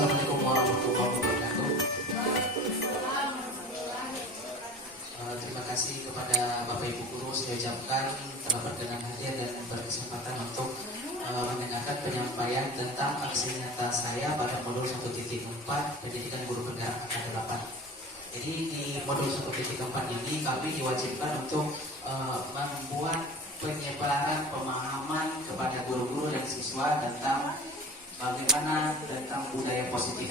Assalamualaikum warahmatullahi wabarakatuh. Terima kasih kepada Bapak Ibu Guru saya ucapkan telah berkenan hadir dan berkesempatan untuk mendengarkan penyampaian tentang aksi nyata saya pada modul 1.4 pendidikan guru penggerak angkatan 8. Jadi di modul 1.4 ini kami diwajibkan untuk membuat penyebaran pemahaman kepada guru-guru dan siswa tentang bagaimana tentang budaya positif.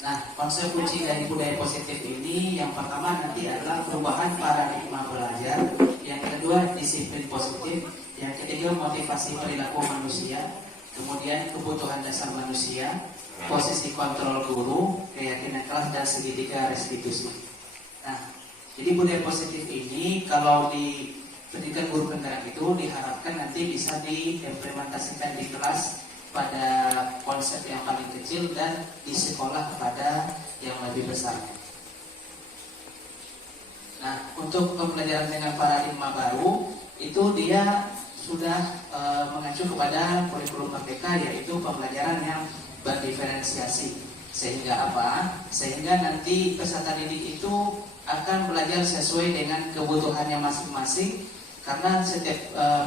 Nah, konsep kunci dari budaya positif ini yang pertama nanti adalah perubahan paradigma belajar, yang kedua disiplin positif, yang ketiga motivasi perilaku manusia, kemudian kebutuhan dasar manusia, posisi kontrol guru, keyakinan kelas, dan segitiga restitusi. Nah, jadi budaya positif ini kalau di pendidikan guru penggerak itu diharapkan nanti bisa diimplementasikan di kelas pada konsep yang paling kecil dan di sekolah kepada yang lebih besar. Nah, untuk pembelajaran dengan paradigma baru itu dia sudah mengacu kepada kurikulum merdeka, yaitu pembelajaran yang berdiferensiasi. Sehingga apa? Sehingga nanti peserta didik itu akan belajar sesuai dengan kebutuhannya masing-masing, karena setiap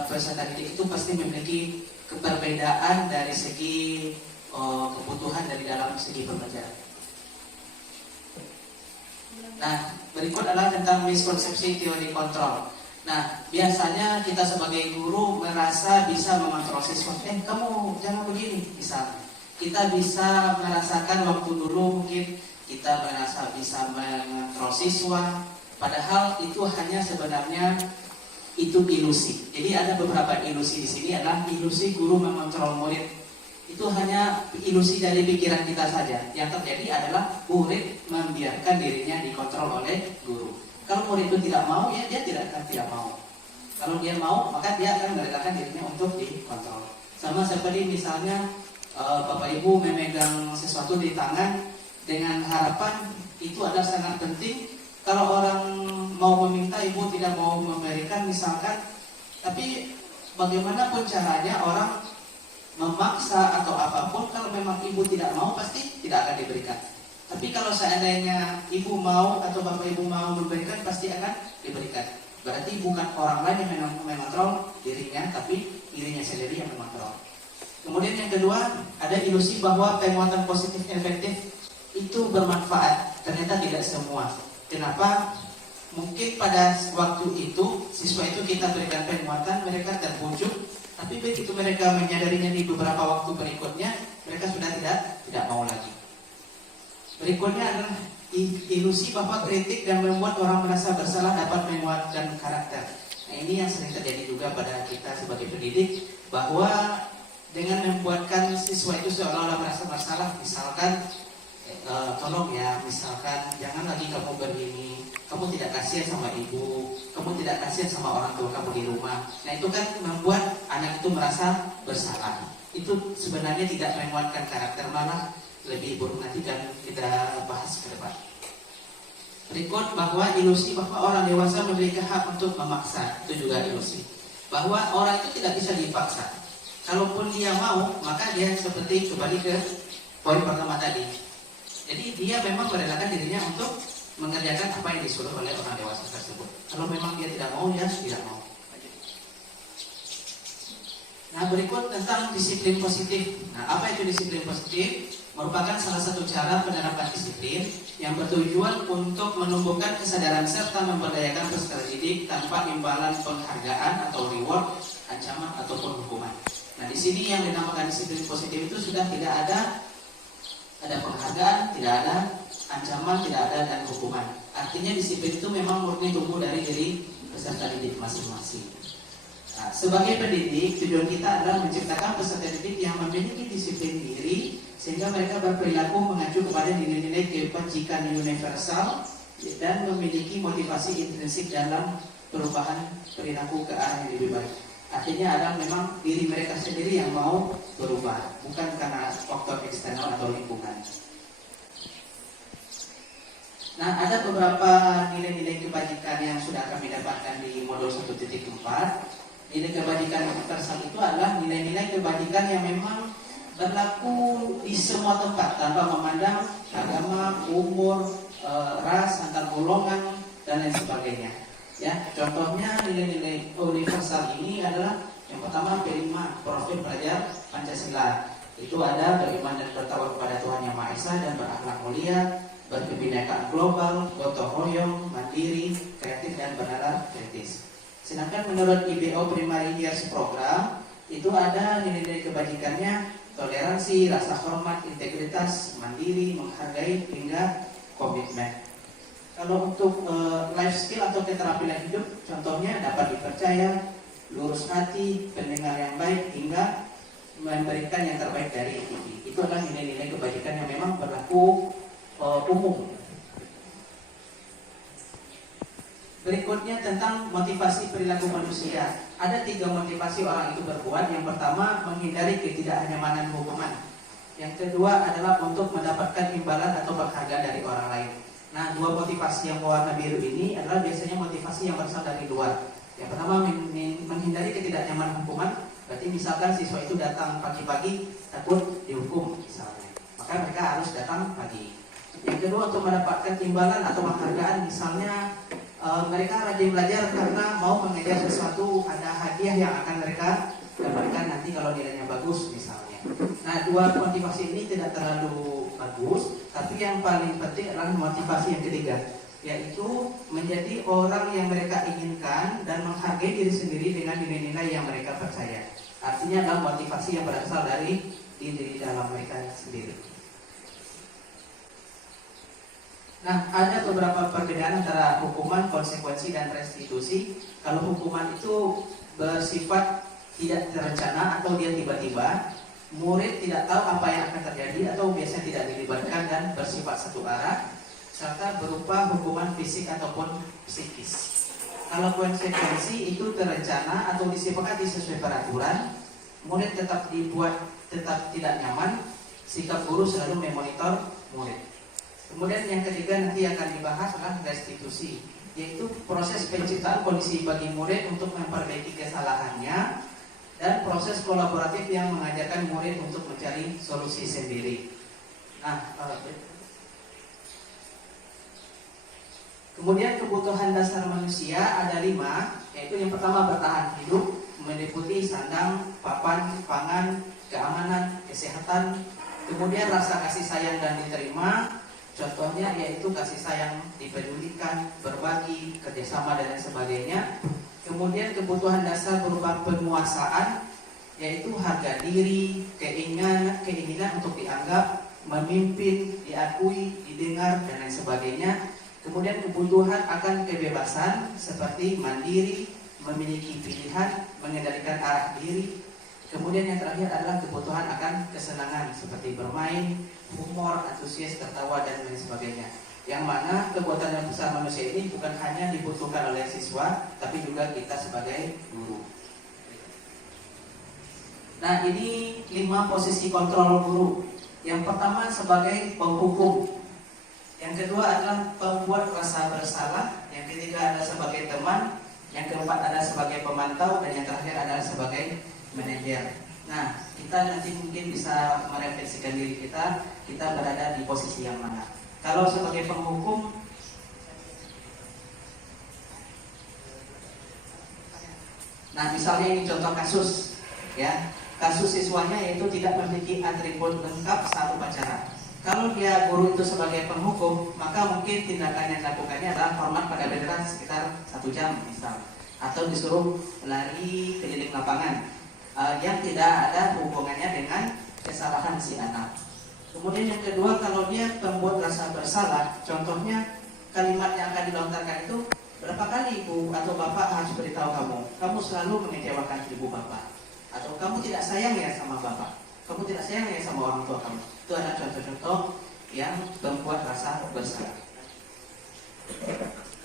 peserta didik itu pasti memiliki keberbedaan dari segi kebutuhan dari dalam segi pembelajaran. Nah, berikut adalah tentang miskonsepsi teori kontrol. Nah, biasanya kita sebagai guru merasa bisa mengontrol siswa. Kamu jangan begini, misalnya. Kita bisa merasakan waktu dulu mungkin kita merasa bisa mengontrol siswa, padahal itu hanya sebenarnya itu ilusi. Jadi ada beberapa ilusi di sini, adalah ilusi guru mengontrol murid. Itu hanya ilusi dari pikiran kita saja. Yang terjadi adalah murid membiarkan dirinya dikontrol oleh guru. Kalau murid itu tidak mau, ya dia tidak akan tidak mau. Kalau dia mau, maka dia akan merelakan dirinya untuk dikontrol. Sama seperti misalnya Bapak Ibu memegang sesuatu di tangan dengan harapan itu adalah sangat penting. Kalau orang mau meminta, ibu tidak mau memberikan misalkan, tapi bagaimanapun caranya orang memaksa atau apapun, kalau memang ibu tidak mau pasti tidak akan diberikan. Tapi kalau seandainya ibu mau atau bapak ibu mau memberikan, pasti akan diberikan. Berarti bukan orang lain yang mengontrol dirinya, tapi dirinya sendiri yang mengontrol. Kemudian yang kedua, ada ilusi bahwa penguatan positif efektif itu bermanfaat. Ternyata tidak semua. Kenapa? Mungkin pada waktu itu siswa itu kita berikan penguatan, mereka terbujuk, tapi begitu mereka menyadarinya di beberapa waktu berikutnya, mereka sudah tidak mau lagi. Berikutnya adalah ilusi bahwa kritik dan membuat orang merasa bersalah dapat menguatkan karakter. Nah, ini yang sering terjadi juga pada kita sebagai pendidik, bahwa dengan membuatkan siswa itu seolah-olah merasa bersalah, misalkan tolong ya, misalkan jangan lagi kamu begini, kamu tidak kasihan sama ibu, kamu tidak kasihan sama orang tua kamu di rumah. Nah, itu kan membuat anak itu merasa bersalah. Itu sebenarnya tidak menguatkan karakter, malah lebih buruk. Nanti kan kita bahas ke depan. Berikut bahwa ilusi bahwa orang dewasa memiliki hak untuk memaksa, itu juga ilusi. Bahwa orang itu tidak bisa dipaksa. Kalaupun dia mau, maka dia seperti kembali ke poin pertama tadi. Jadi dia memang merelakan dirinya untuk mengerjakan apa yang disuruh oleh orang dewasa tersebut. Kalau memang dia tidak mau, dia tidak mau. Nah, berikut tentang disiplin positif. Nah, apa itu disiplin positif? Merupakan salah satu cara penerapan disiplin yang bertujuan untuk menumbuhkan kesadaran serta memberdayakan peserta didik tanpa imbalan penghargaan atau reward, ancaman ataupun hukuman. Nah, di sini yang dinamakan disiplin positif itu sudah tidak ada penghargaan, tidak ada ancaman, tidak ada dan hukuman. Artinya disiplin itu memang murni tumbuh dari diri peserta didik masing-masing. Nah, sebagai pendidik, tujuan kita adalah menciptakan peserta didik yang memiliki disiplin diri, sehingga mereka berperilaku mengacu kepada nilai-nilai kebajikan universal dan memiliki motivasi intrinsik dalam perubahan perilaku ke arah yang lebih baik. Artinya adalah memang diri mereka sendiri yang mau berubah, bukan karena faktor eksternal atau lingkungan. Nah, ada beberapa nilai-nilai kebajikan yang sudah kami dapatkan di modul 1.4. Nilai kebajikan universal itu adalah nilai-nilai kebajikan yang memang berlaku di semua tempat tanpa memandang agama, umur, ras, antar golongan dan lain sebagainya. Ya, contohnya nilai-nilai universal ini adalah yang pertama P5, profil pelajar Pancasila. Itu ada beriman dan bertakwa kepada Tuhan Yang Maha Esa dan berakhlak mulia, berkebinekaan global, gotong royong, mandiri, kreatif dan bernalar kritis. Sedangkan menurut IBO Primary Years Program itu ada nilai-nilai kebajikannya, toleransi, rasa hormat, integritas, mandiri, menghargai hingga komitmen. Kalau untuk life skill atau keterampilan hidup, contohnya dapat dipercaya, lurus hati, pendengar yang baik hingga memberikan yang terbaik dari diri. Itu adalah nilai-nilai kebajikan yang memang berlaku umum. Berikutnya tentang motivasi perilaku manusia. Ada 3 motivasi orang itu berbuat. Yang pertama, menghindari ketidaknyamanan hukuman. Yang kedua adalah untuk mendapatkan imbalan atau penghargaan dari orang lain. Nah, 2 motivasi yang berwarna biru ini adalah biasanya motivasi yang berasal dari luar. Yang pertama, menghindari ketidaknyamanan hukuman. Berarti misalkan siswa itu datang pagi-pagi takut dihukum misalnya, maka mereka harus datang pagi. Yang kedua, untuk mendapatkan imbalan atau penghargaan, misalnya mereka rajin belajar karena mau mengejar sesuatu, ada hadiah yang akan mereka dapatkan nanti kalau nilainya bagus misalnya. Nah, 2 motivasi ini tidak terlalu bagus, tapi yang paling penting adalah motivasi yang ketiga, yaitu menjadi orang yang mereka inginkan dan menghargai diri sendiri dengan nilai-nilai yang mereka percaya. Artinya adalah motivasi yang berasal dari diri dalam mereka sendiri. Nah, ada beberapa perbedaan antara hukuman, konsekuensi, dan restitusi. Kalau hukuman itu bersifat tidak terencana atau dia tiba-tiba, murid tidak tahu apa yang akan terjadi atau biasanya tidak dilibatkan dan bersifat satu arah, serta berupa hukuman fisik ataupun psikis. Kalau konsekuensi itu terencana atau disepakati sesuai peraturan, murid tetap tidak nyaman, sikap guru selalu memonitor murid. Kemudian yang ketiga nanti akan dibahas adalah restitusi, yaitu proses penciptaan kondisi bagi murid untuk memperbaiki kesalahannya dan proses kolaboratif yang mengajarkan murid untuk mencari solusi sendiri. Nah, kemudian kebutuhan dasar manusia ada 5, yaitu yang pertama bertahan hidup, meliputi sandang, papan, pangan, keamanan, kesehatan. Kemudian rasa kasih sayang dan diterima, contohnya yaitu kasih sayang, dipedulikan, berbagi, kerjasama dan lain sebagainya. Kemudian kebutuhan dasar berupa penguasaan, yaitu harga diri, keinginan untuk dianggap, memimpin, diakui, didengar dan lain sebagainya. Kemudian kebutuhan akan kebebasan seperti mandiri, memiliki pilihan, mengendalikan arah diri. Kemudian yang terakhir adalah kebutuhan akan kesenangan seperti bermain, humor, antusias, tertawa dan lain sebagainya. Yang mana kekuatan yang besar manusia ini bukan hanya dibutuhkan oleh siswa, tapi juga kita sebagai guru. Nah, ini 5 posisi kontrol guru. Yang pertama sebagai penghukum. Yang kedua adalah pembuat rasa bersalah. Yang ketiga adalah sebagai teman. Yang keempat adalah sebagai pemantau. Dan yang terakhir adalah sebagai manajer. Nah, kita nanti mungkin bisa merefleksikan diri kita berada di posisi yang mana. Kalau sebagai penghukum, nah misalnya ini contoh kasus, ya, kasus siswanya yaitu tidak memiliki atribut lengkap saat upacara. Kalau dia guru itu sebagai penghukum, maka mungkin tindakan yang dilakukannya adalah hormat pada bendera sekitar 1 jam misal, atau disuruh lari keliling lapangan yang tidak ada hubungannya dengan kesalahan si anak. Kemudian yang kedua, kalau dia membuat rasa bersalah, contohnya kalimat yang akan dilontarkan itu, berapa kali ibu atau bapak harus beritahu kamu selalu mengecewakan ibu bapak, atau kamu tidak sayang ya sama bapak, kamu tidak sayang ya sama orang tua kamu. Itu adalah contoh-contoh yang membuat rasa bersalah.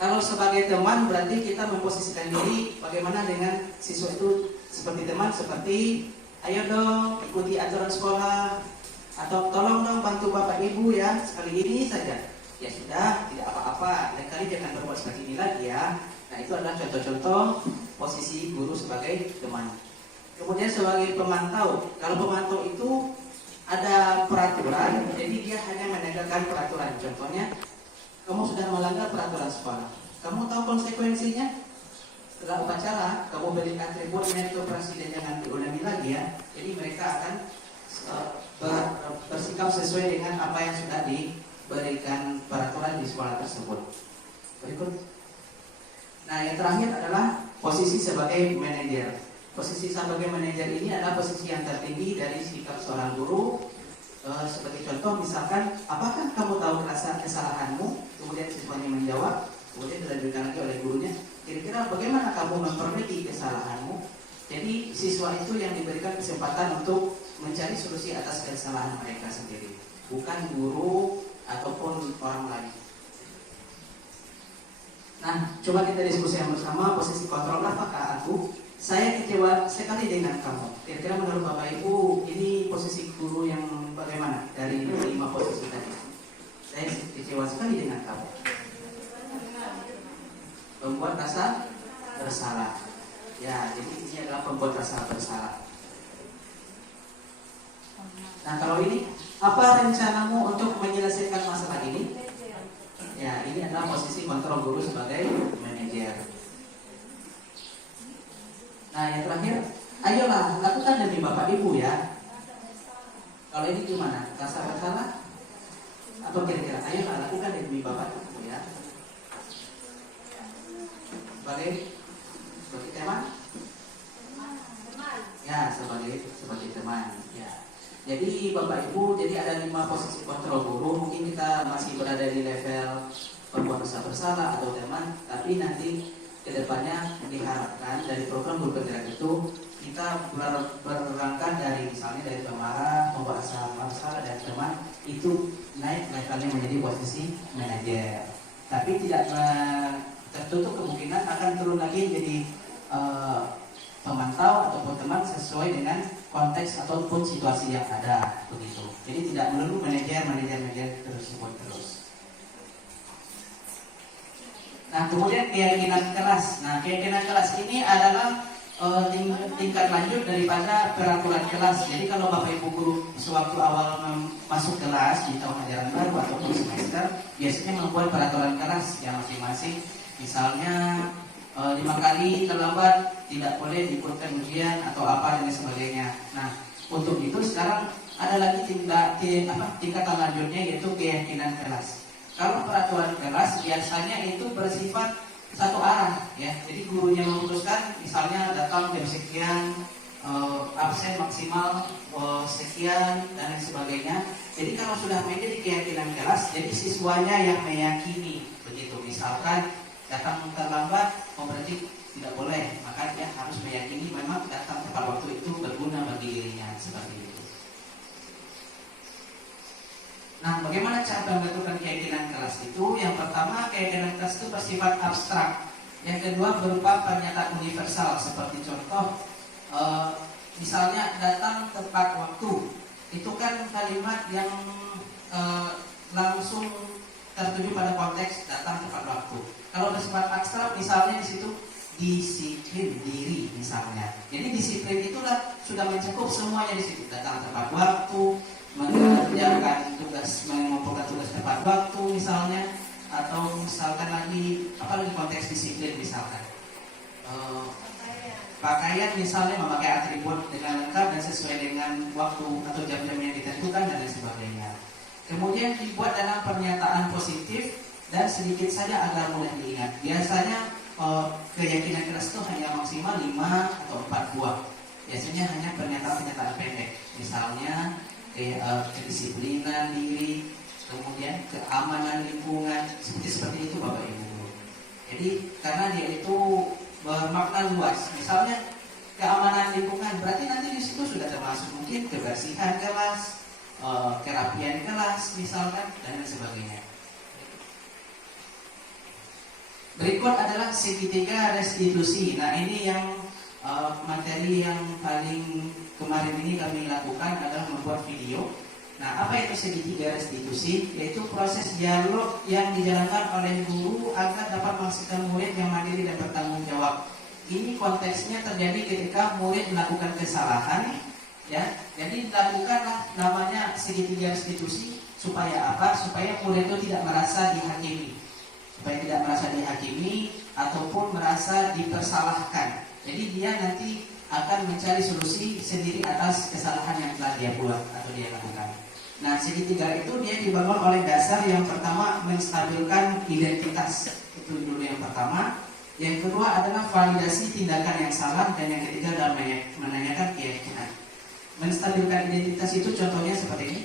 Kalau sebagai teman berarti kita memposisikan diri bagaimana dengan siswa itu seperti teman, seperti ayo dong ikuti aturan sekolah, atau tolong dong bantu bapak ibu ya sekali ini saja. Ya sudah, tidak apa-apa, lain kali jangan berbuat seperti ini lagi ya. Nah, itu adalah contoh-contoh posisi guru sebagai teman. Kemudian sebagai pemantau, kalau pemantau itu ada peraturan, jadi dia hanya menegakkan peraturan. Contohnya, kamu sudah melanggar peraturan sekolah. Kamu tahu konsekuensinya? Setelah upacara, kamu berikan atributnya ke presiden, jangan diulangi lagi ya. Jadi mereka akan bersikap sesuai dengan apa yang sudah diberikan peraturan di sekolah tersebut. Berikut. Nah, yang terakhir adalah posisi sebagai manajer. Posisi sebagai manajer ini adalah posisi yang tertinggi dari sikap seorang guru. Sebagai contoh, misalkan, apakah kamu tahu rasa kesalahanmu? Kemudian siswanya menjawab, kemudian dilanjutkan lagi oleh gurunya. Kira-kira bagaimana kamu memperbaiki kesalahanmu? Jadi siswa itu yang diberikan kesempatan untuk mencari solusi atas kesalahan mereka sendiri, bukan guru ataupun orang lain. Nah, coba kita diskusi yang bersama posisi kontrol. Apakah aku? Saya kecewa sekali dengan kamu. Kira-kira menurut Bapak Ibu, ini posisi guru yang bagaimana dari 5 posisi tadi? Saya kecewa sekali dengan kamu. Membuat rasa bersalah. Ya, jadi ini adalah pembuat rasa bersalah. Nah, kalau ini, apa rencanamu untuk menyelesaikan masalah ini? Ya, ini adalah posisi kontrol guru sebagai manajer. Nah, yang terakhir, ayolah lakukan demi Bapak Ibu ya. Kalau ini gimana? Rasa bersalah? Atau kira-kira ayolah lakukan demi Bapak Ibu ya. Sebagai teman? Ya, sebagai teman. Ya. Jadi Bapak Ibu, jadi ada 5 posisi kontrol guru. Mungkin kita masih berada di level pembuat rasa bersalah atau teman, tapi nanti kedepannya diharapkan dari program guru bergerak itu kita berangkat dari misalnya dari pemarah, pembuat rasa bersalah dan teman itu naik levelnya menjadi posisi manajer. Tapi tidak tertutup kemungkinan akan turun lagi jadi pemantau ataupun teman sesuai dengan konteks ataupun situasi yang ada begitu. Jadi tidak melulu manajer terus. Nah, kemudian keyakinan kelas. Nah, keyakinan kelas ini adalah tingkat lanjut daripada peraturan kelas. Jadi kalau Bapak Ibu guru sewaktu awal masuk kelas di tahun ajaran baru ataupun semester, biasanya membuat peraturan kelas yang masing-masing. Misalnya 5 kali terlambat tidak boleh diikutkan ujian atau apa dan sebagainya. Nah, untuk itu sekarang ada lagi tingkatan lanjutnya yaitu keyakinan kelas. Kalau peraturan kelas biasanya itu bersifat satu arah ya. Jadi gurunya memutuskan misalnya datang jam sekian, absen maksimal sekian dan lain sebagainya. Jadi kalau sudah menjadi keyakinan kelas, jadi siswanya yang meyakini begitu. Misalkan datang terlambat, berarti tidak boleh, maka dia harus meyakini memang datang tepat waktu itu berguna bagi dirinya, seperti itu. Nah, bagaimana cara menentukan keyakinan kelas itu? Yang pertama, keyakinan kelas itu bersifat abstrak. Yang kedua, berupa pernyataan universal, seperti contoh, misalnya datang tepat waktu. Itu kan kalimat yang langsung tertuju pada konteks datang tepat waktu. Kalau bersifat abstrak, misalnya di situ disiplin diri misalnya. Jadi disiplin itulah sudah mencakup semuanya di situ. Datang tepat waktu, mengerjakan tugas, mengumpulkan tugas tepat waktu misalnya, atau misalkan lagi apa lagi konteks disiplin misalkan pakaian misalnya memakai atribut dengan lengkap dan sesuai dengan waktu atau jam-jam yang ditentukan dan lain sebagainya. Kemudian dibuat dalam pernyataan positif dan sedikit saja agar mudah diingat. Biasanya keyakinan kelas itu hanya maksimal 5 atau 4 buah. Biasanya hanya pernyataan-pernyataan pendek. Misalnya kedisiplinan diri, kemudian keamanan lingkungan, seperti itu Bapak Ibu. Jadi karena dia itu bermakna luas. Misalnya keamanan lingkungan, berarti nanti di situ sudah termasuk mungkin kebersihan kelas, kerapian kelas misalkan dan lain sebagainya. Berikut adalah segitiga restitusi. Nah, ini yang materi yang paling kemarin ini kami lakukan adalah membuat video. Nah, apa itu segitiga restitusi? Yaitu proses dialog yang dijalankan oleh guru agar dapat menghasilkan murid yang mandiri dan bertanggung jawab. Ini konteksnya terjadi ketika murid melakukan kesalahan, Ya, jadi lakukanlah namanya segitiga restitusi supaya apa? Supaya murid itu tidak merasa dihakimi, ataupun merasa dipersalahkan. Jadi dia nanti akan mencari solusi sendiri atas kesalahan yang telah dia buat atau dia lakukan. Nah, segitiga itu dia dibangun oleh dasar yang pertama menstabilkan identitas, itu dulu yang pertama. Yang kedua adalah validasi tindakan yang salah, dan yang ketiga adalah menanyakan keyakinan. Menstabilkan identitas itu contohnya seperti ini.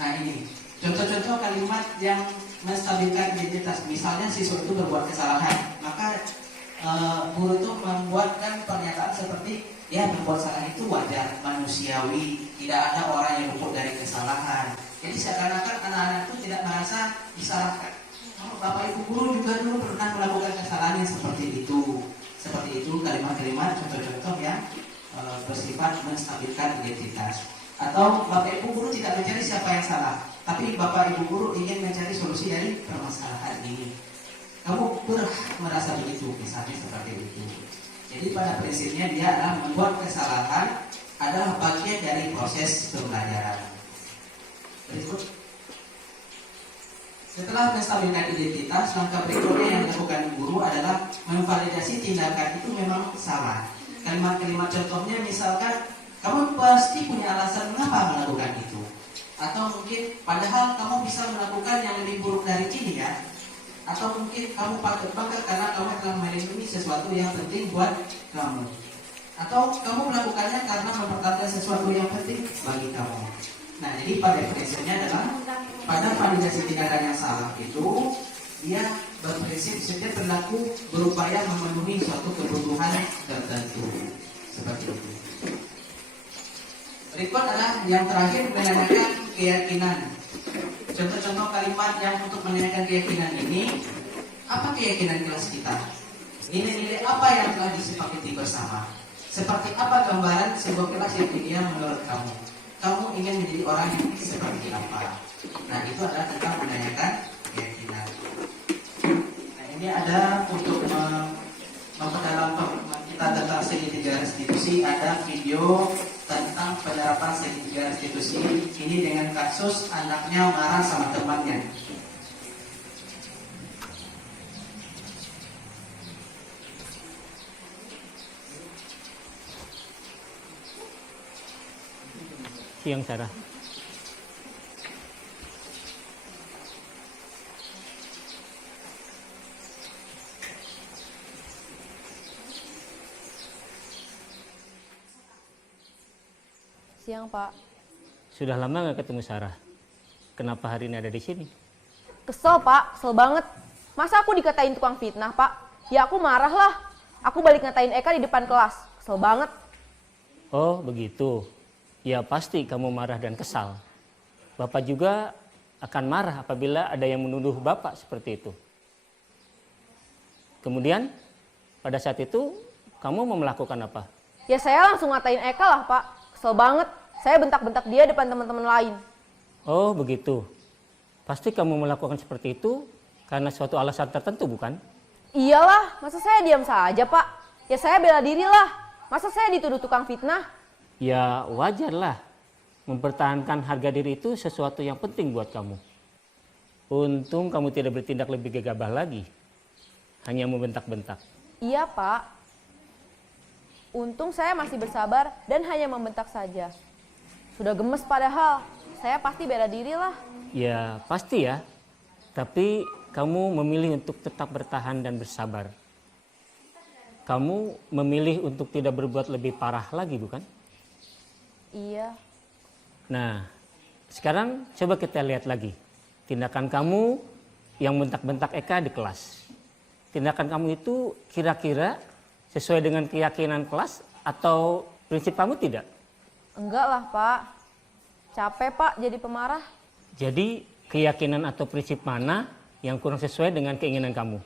Nah, ini contoh-contoh kalimat yang menstabilkan identitas. Misalnya siswa itu berbuat kesalahan, maka guru itu membuatkan pernyataan seperti, ya berbuat salah itu wajar, manusiawi, tidak ada orang yang luput dari kesalahan. Jadi seakan-akan anak-anak itu tidak merasa disalahkan. Bapak Ibu guru juga dulu pernah melakukan kesalahan yang seperti itu. Seperti itu kalimat-kalimat contoh-contoh yang bersifat menstabilkan identitas. Atau Bapak Ibu guru tidak mencari siapa yang salah, tapi Bapak Ibu guru ingin mencari solusi dari permasalahan ini. Kamu berhak merasa begitu, misalnya seperti itu. Jadi pada prinsipnya dia adalah membuat kesalahan adalah bagian dari proses pembelajaran. Berikut. Setelah menstabilkan identitas, langkah berikutnya yang dilakukan guru adalah memvalidasi tindakan itu memang salah. Kalimat-kalimat contohnya misalkan, kamu pasti punya alasan mengapa melakukan itu. Atau mungkin, padahal kamu bisa melakukan yang lebih buruk dari ini ya. Atau mungkin kamu patut bangga karena kamu telah melindungi sesuatu yang penting buat kamu. Atau kamu melakukannya karena mempertahankan sesuatu yang penting bagi kamu. Nah, jadi pada prinsipnya adalah pada validasi tindakan yang salah itu dia berprinsip setiap perilaku berupaya memenuhi suatu kebutuhan tertentu. Seperti itu. Berikut adalah yang terakhir menanyakan keyakinan. Contoh-contoh kalimat yang untuk menanyakan keyakinan ini, apa keyakinan kelas kita? Nilai-nilai apa yang telah disepakati bersama? Seperti apa gambaran sebuah kelas yang ideal menurut kamu? Kamu ingin menjadi orang yang seperti apa? Nah, itu adalah tentang menanyakan keyakinan. Nah, ini ada untuk memperdalam kita tentang segitiga restitusi, ada video tentang penerapan segitiga restitusi ini dengan kasus anaknya marah sama temannya. Siang Sarah. Siang, Pak. Sudah lama nggak ketemu Sarah. Kenapa hari ini ada di sini? Kesel, Pak. Kesel banget. Masa aku dikatain tukang fitnah, Pak? Ya aku marah lah. Aku balik ngatain Eka di depan kelas. Kesel banget. Oh, begitu. Ya pasti kamu marah dan kesal. Bapak juga akan marah apabila ada yang menuduh Bapak seperti itu. Kemudian, pada saat itu, kamu mau melakukan apa? Ya saya langsung ngatain Eka lah, Pak. Kesel banget. Saya bentak-bentak dia depan teman-teman lain. Oh, begitu. Pasti kamu melakukan seperti itu karena suatu alasan tertentu, bukan? Iyalah, masa saya diam saja, Pak? Ya saya bela diri lah. Masa saya dituduh tukang fitnah? Ya wajarlah. Mempertahankan harga diri itu sesuatu yang penting buat kamu. Untung kamu tidak bertindak lebih gegabah lagi. Hanya membentak-bentak. Iya, Pak. Untung saya masih bersabar dan hanya membentak saja. Sudah gemes padahal. Saya pasti bela diri lah. Ya pasti ya. Tapi kamu memilih untuk tetap bertahan dan bersabar. Kamu memilih untuk tidak berbuat lebih parah lagi, bukan? Iya. Nah, sekarang coba kita lihat lagi. Tindakan kamu yang bentak-bentak Eka di kelas. Tindakan kamu itu kira-kira sesuai dengan keyakinan kelas atau prinsip kamu tidak? Enggak lah, Pak. Capek, Pak, jadi pemarah. Jadi keyakinan atau prinsip mana yang kurang sesuai dengan keinginan kamu?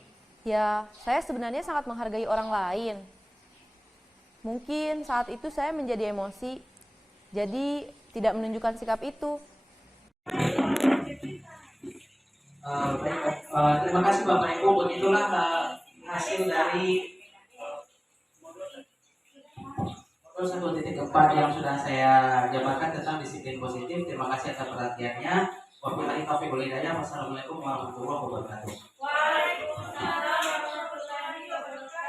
Ya, saya sebenarnya sangat menghargai orang lain. Mungkin saat itu saya menjadi emosi, jadi tidak menunjukkan sikap itu. Terima kasih Bapak Ibu. Begitulah hasil dari Pak yang sudah saya jabarkan tentang disiplin positif. Terima kasih atas perhatiannya. Wabillahi taufiq wal hidayah. Wassalamualaikum warahmatullahi wabarakatuh. Waalaikumsalam warahmatullahi wabarakatuh.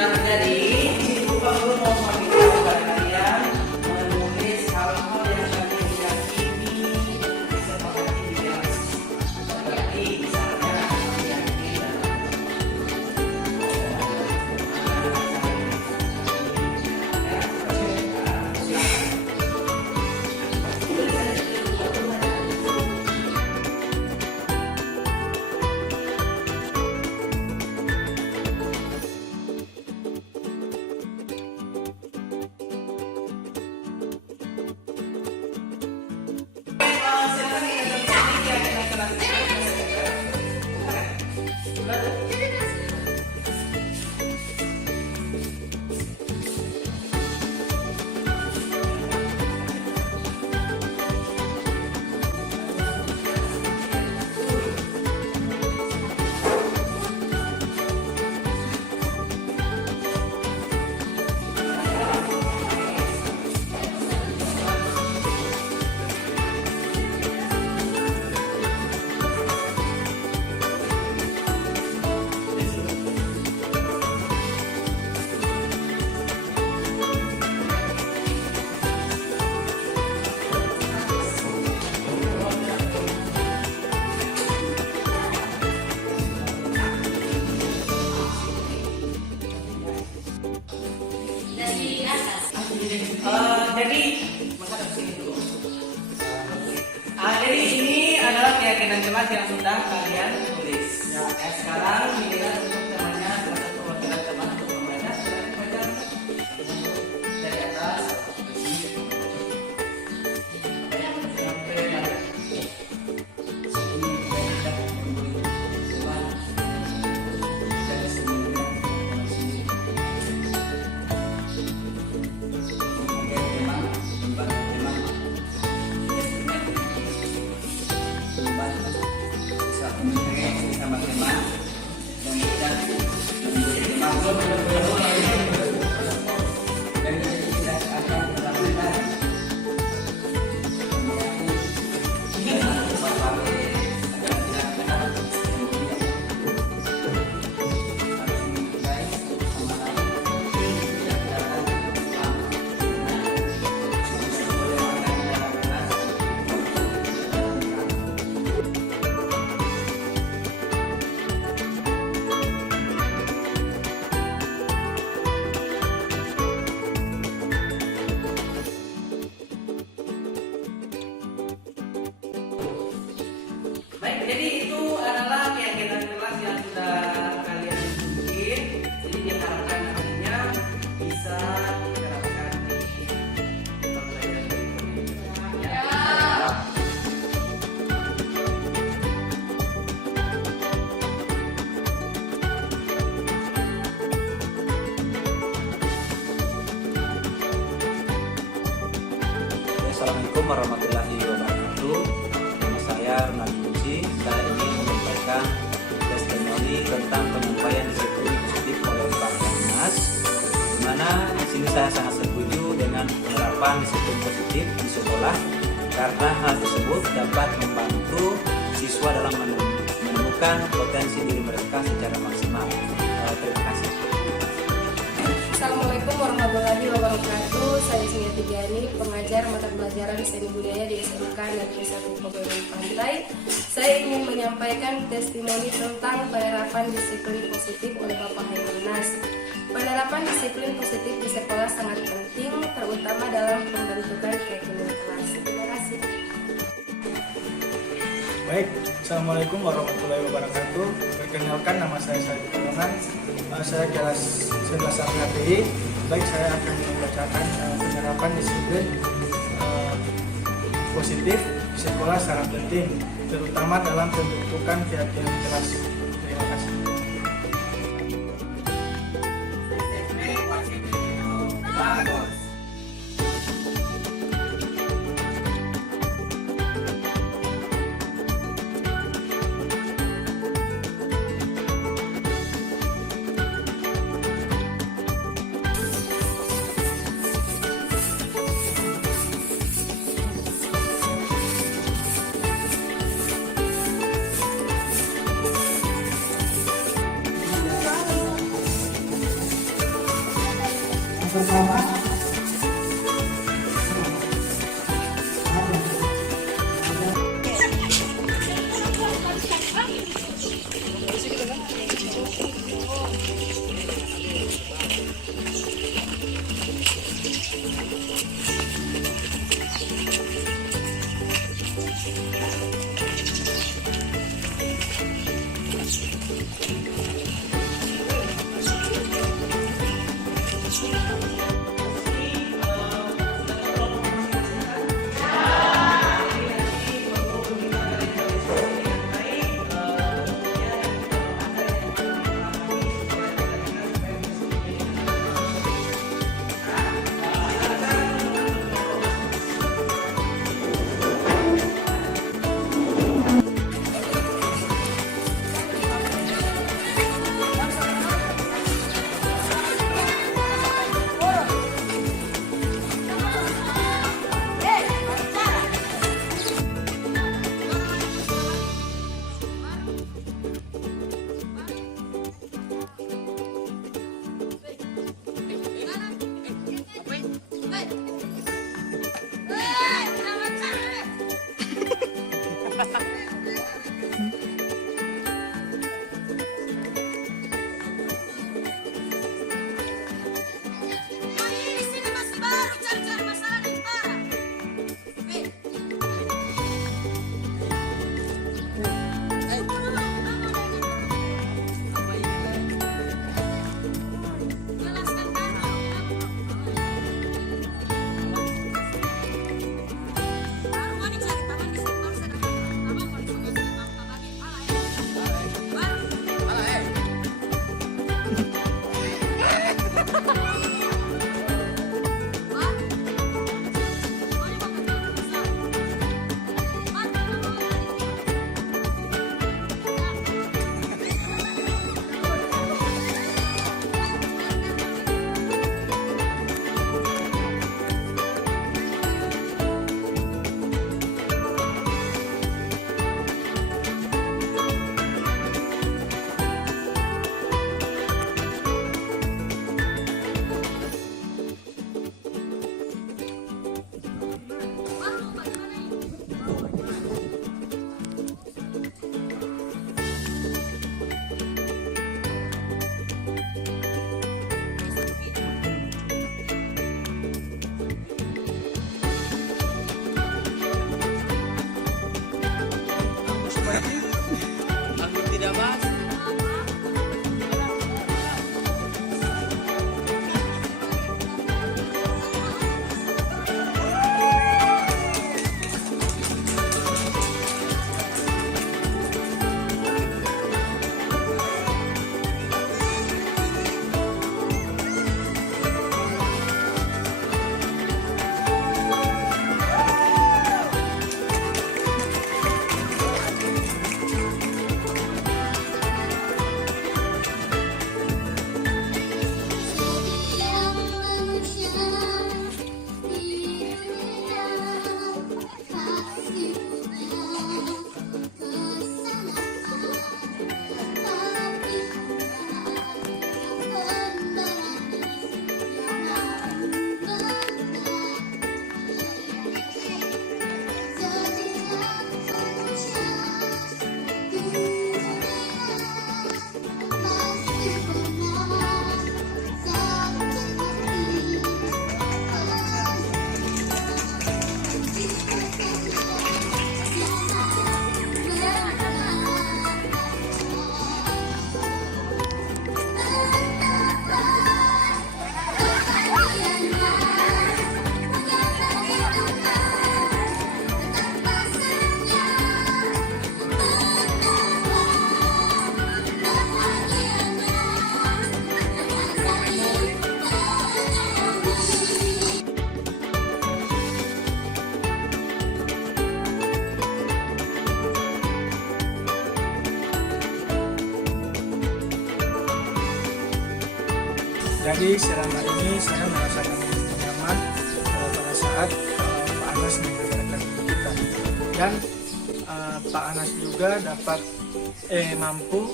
Nah, jadi di buku guru mau meminta kepada kalian menulis hal-hal yang kalian yakini disepakati di kelas. Seperti misalnya kalian jadi menghadap sini dulu. Jadi ini adalah keyakinan kelas yang sudah kalian tulis. Ya, sekarang giliran untuk temannya salah satu perwakilan teman untuk membaca. Silakan baca dari atas. Baik, jadi itu adalah keyakinan kelas yang sudah kalian bikin. Jadi diharapkan nantinya bisa diterapkan di pembelajaran berikutnya. Ya. Assalamualaikum warahmatullahi wabarakatuh. Nama saya Ronald Muji. Saya ingin menyampaikan testimoni tentang penyampaian disiplin positif oleh Pak Dinas, di mana di sini saya sangat setuju dengan penerapan disiplin positif di sekolah karena hal tersebut dapat membantu siswa dalam menemukan potensi diri mereka secara maksimal. Terima kasih. Assalamualaikum warahmatullahi wabarakatuh. Saya Sunyati Tigiani, pengajar mata pelajaran seni budaya di SMK Negeri 1 Kabupaten Pantai. Saya ingin menyampaikan testimoni tentang penerapan disiplin positif oleh Bapak Hairunas. Penerapan disiplin positif di sekolah sangat penting, terutama dalam pembentukan keyakinan kelas. Terima kasih. Baik, Assalamualaikum warahmatullahi wabarakatuh. Perkenalkan, nama saya Said Perongan. Saya kelas 11 HPI. Baik, saya akan membacakan penerapan disiplin positif di sekolah sangat penting, terutama dalam pembentukan keyakinan kelas. Terima kasih. Pertama, Jadi selama ini saya merasakan nyaman pada saat Pak Anas mengajarkan kita, dan Pak Anas juga dapat mampu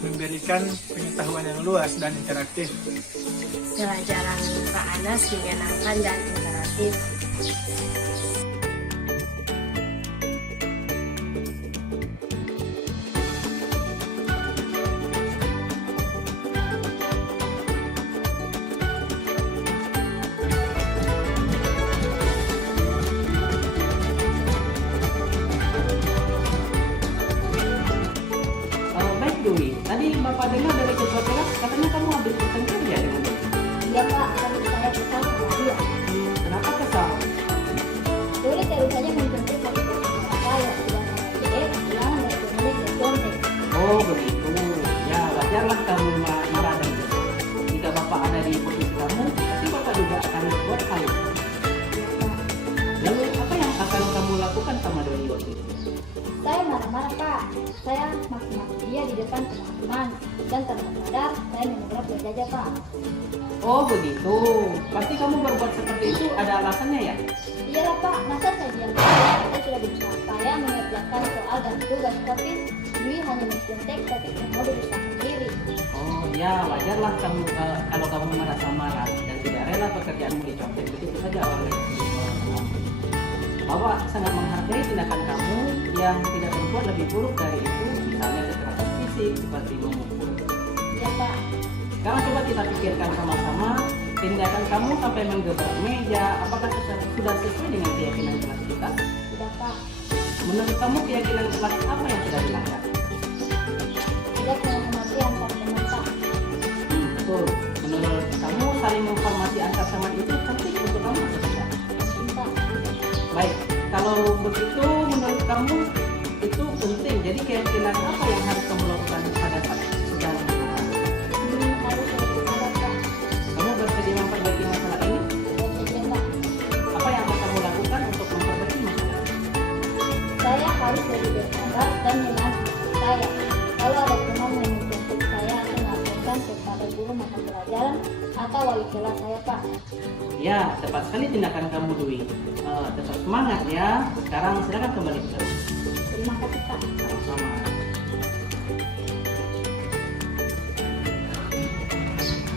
memberikan pengetahuan yang luas dan interaktif. Pelajaran Pak Anas menyenangkan dan interaktif. Baik Dwi, tadi Bapak dengar dari ketua kelas katanya kamu habis bertengkar ya dengan dia? Iya Pak, tapi saya kesal sama dia. Kenapa kesal? Dulu terus saja mencontek satu kata saya, sudah saya bilang dari pemilik mencontek. Oh begitu, ya wajarlah kamu marah dan kesal. Jika Bapak ada di posisi kamu, pasti Bapak juga akan buat hal itu. Lalu apa yang akan kamu lakukan sama Dwi waktu itu? Saya marah-marah Pak, saya maki-maki dia di depan teman-teman, dan tanpa sadar saya menabrak penjajah Pak. Oh begitu, pasti kamu berbuat seperti itu ada alasannya ya? Iyalah Pak, masa saya diam saja? Saya sudah berusaha payah mengerjakan soal dan tugas, tapi Dwi hanya mencontek tapi tidak mau berusaha sendiri. Oh ya, wajarlah kamu kalau kamu merasa marah dan tidak rela pekerjaanmu dicontek begitu saja oleh teman-teman. Bapak sangat menghargai tindakan kamu yang tidak berbuat lebih buruk dari itu, misalnya kekerasan fisik seperti memukul. Iya Pak. Sekarang coba kita pikirkan sama-sama, tindakan kamu sampai menggebrak meja, apakah sudah sesuai dengan keyakinan kelas kita? Tidak Pak, Menurut kamu keyakinan kelas apa yang sudah dilanggar? tidak menghormati antar teman Pak. Betul. Menurut kamu saling menghormati antar teman itu penting untuk kamu atau tidak? Penting Pak. Baik, kalau begitu menurut kamu itu penting. Jadi keyakinan apa yang harus kamu lakukan pada saat sedang marah? Harus lebih sabar Pak. Kamu bersedia memperbaiki masalah ini? Bersedia Pak. Apa yang akan kamu lakukan untuk memperbaiki masalah ini? Saya harus lebih bersabar dan menahan saya. Kalau ada teman yang mencontek saya akan laporkan kepada guru mata pelajaran atau wali kelas saya Pak. Ya, tepat sekali tindakan kamu Dwi. Tetap semangat ya. Sekarang silakan kembali ke kelas. Terima kasih Pak. Sama-sama.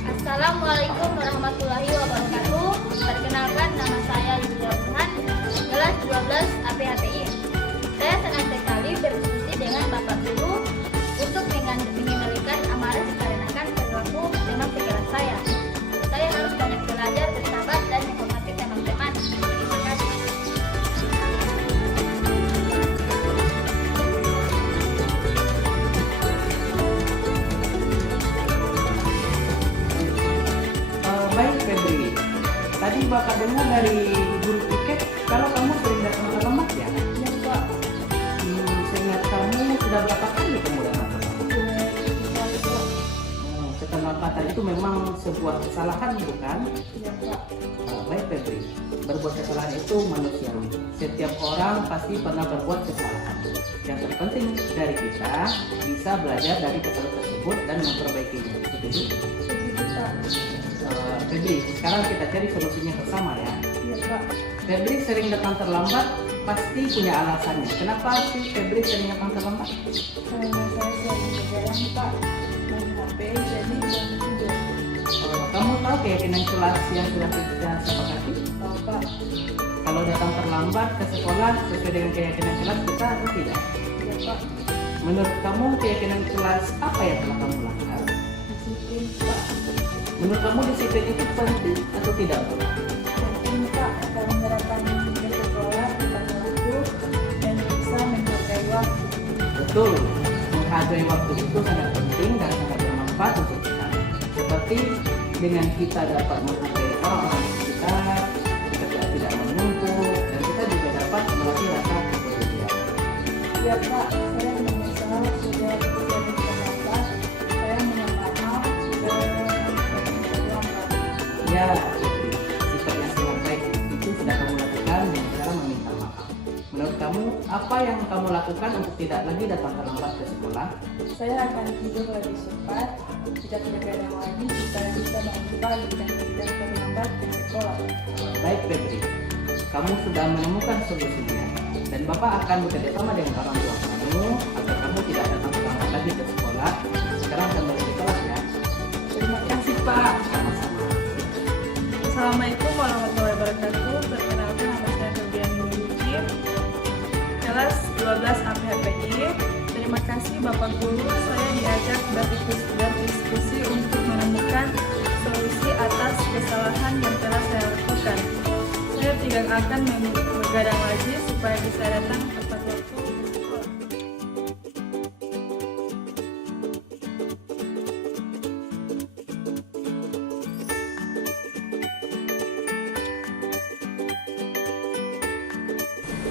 Assalamualaikum warahmatullahi wabarakatuh. Perkenalkan, nama saya Yulia Burhan, kelas 12 APHTI. Saya senang sekali berdiskusi dengan Bapak Guru untuk mengendalikan amarah dikarenakan perilaku teman sekelas saya. Saya harus banyak belajar, bersabar, dan menghormati teman-teman. Terima kasih. Baik Febri, tadi Bapak dengar dari guru tiket kalau kamu sering datang terlambat ya? Ya Pak. Seingat kamu sudah berapa kali kamu datang terlambat? Keterlambatan itu memang sebuah kesalahan bukan? Ya Pak. Baik Febri, berbuat kesalahan itu manusiawi. Setiap orang pasti pernah berbuat kesalahan. Yang terpenting dari kita bisa belajar dari kesalahan tersebut dan memperbaikinya. Setuju? Setuju Pak. Febri, sekarang kita cari solusinya bersama ya. Ya Pak. Febri sering datang terlambat, pasti punya alasannya. Kenapa sih Febri sering datang terlambat? Karena saya sering berjalan Pak, main HP jadi belum tidur. Kamu tahu keyakinan kelas yang sudah kita sepakati? Tahu Pak. Kalau datang terlambat ke sekolah sesuai dengan keyakinan kelas kita atau tidak? Ya Pak. Menurut kamu keyakinan kelas apa yang telah kamu lakukan? Disiplin Pak. Menurut kamu disiplin itu penting atau tidak? Penting Pak, karena datang ke sekolah tepat waktu dan bisa menghargai waktu. Betul, menghargai waktu itu sangat penting dan sangat bermanfaat untuk kita. Seperti dengan kita dapat menghargai orang-orang di sekitar, kita tidak menumpuk, dan kita juga dapat melatih rasa kepedulian. Ya Pak, saya menyesal sudah terjadi terlambat. Saya minta maaf sudah terlambat. Ya, Fitri, sikap yang sangat baik itu sudah kamu lakukan dengan cara meminta maaf. Menurut kamu, apa yang kamu lakukan untuk tidak lagi datang terlambat ke sekolah? Saya akan tidur lebih cepat jika tidak begadang lagi supaya bisa bangun pagi dan tidak terlambat ke sekolah. Baik Febri, kamu sudah menemukan solusinya dan Bapak akan bekerja sama dengan orang tua kamu agar kamu tidak datang terlambat lagi ke sekolah. Sekarang kembali ke kelas ya. Terima kasih Pak. Sama-sama. Assalamualaikum warahmatullahi wabarakatuh. Perkenalkan nama saya Febriani Mujib, kelas 12 APHPI. Terima kasih Bapak Guru, saya diajak berdiskusi untuk menemukan solusi atas kesalahan yang telah saya lakukan. Saya tidak akan begadang lagi supaya bisa datang tepat waktu ke sekolah.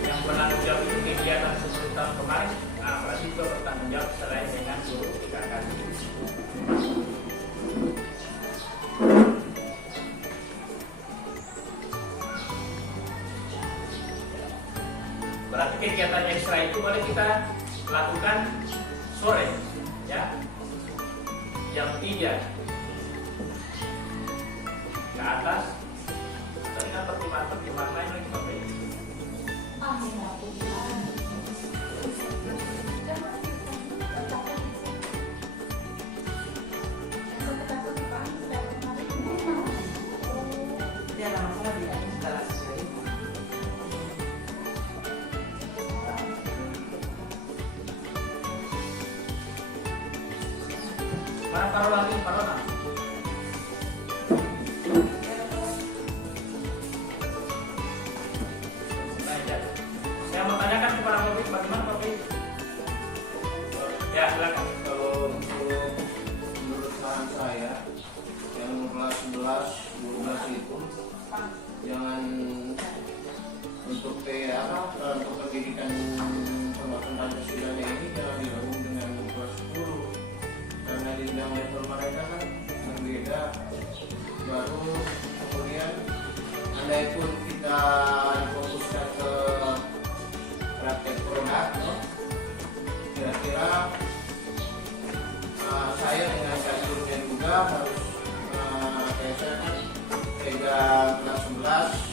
Yang bertanggung jawab itu kegiatan seluruh tahun kemarin, nah berarti juga bertanggung jawab selain dengan guru PKK. Berarti kegiatan ekstra itu boleh kita lakukan sore, ya, jam 3 ke atas, dengan pertimbangan lain lagi sampai itu. Dia ada masalah di instalasi ini. Mana taruh lagi, taruh lagi. Saya mau tanyakan kepada Pak, bagaimana Pak? Ya, silakan. Kalau untuk menurut saran saya yang kelas 11, 12 itu jangan untuk untuk pendidikan pembahasan Pancasila ini jangan digabung dengan kelas 10 karena di bidang level mereka kan berbeda. Baru kemudian andai pun kita fokuskan ke praktek produk, kira-kira saya dengan kajiannya juga harus kayak saya kan pegang kelas 11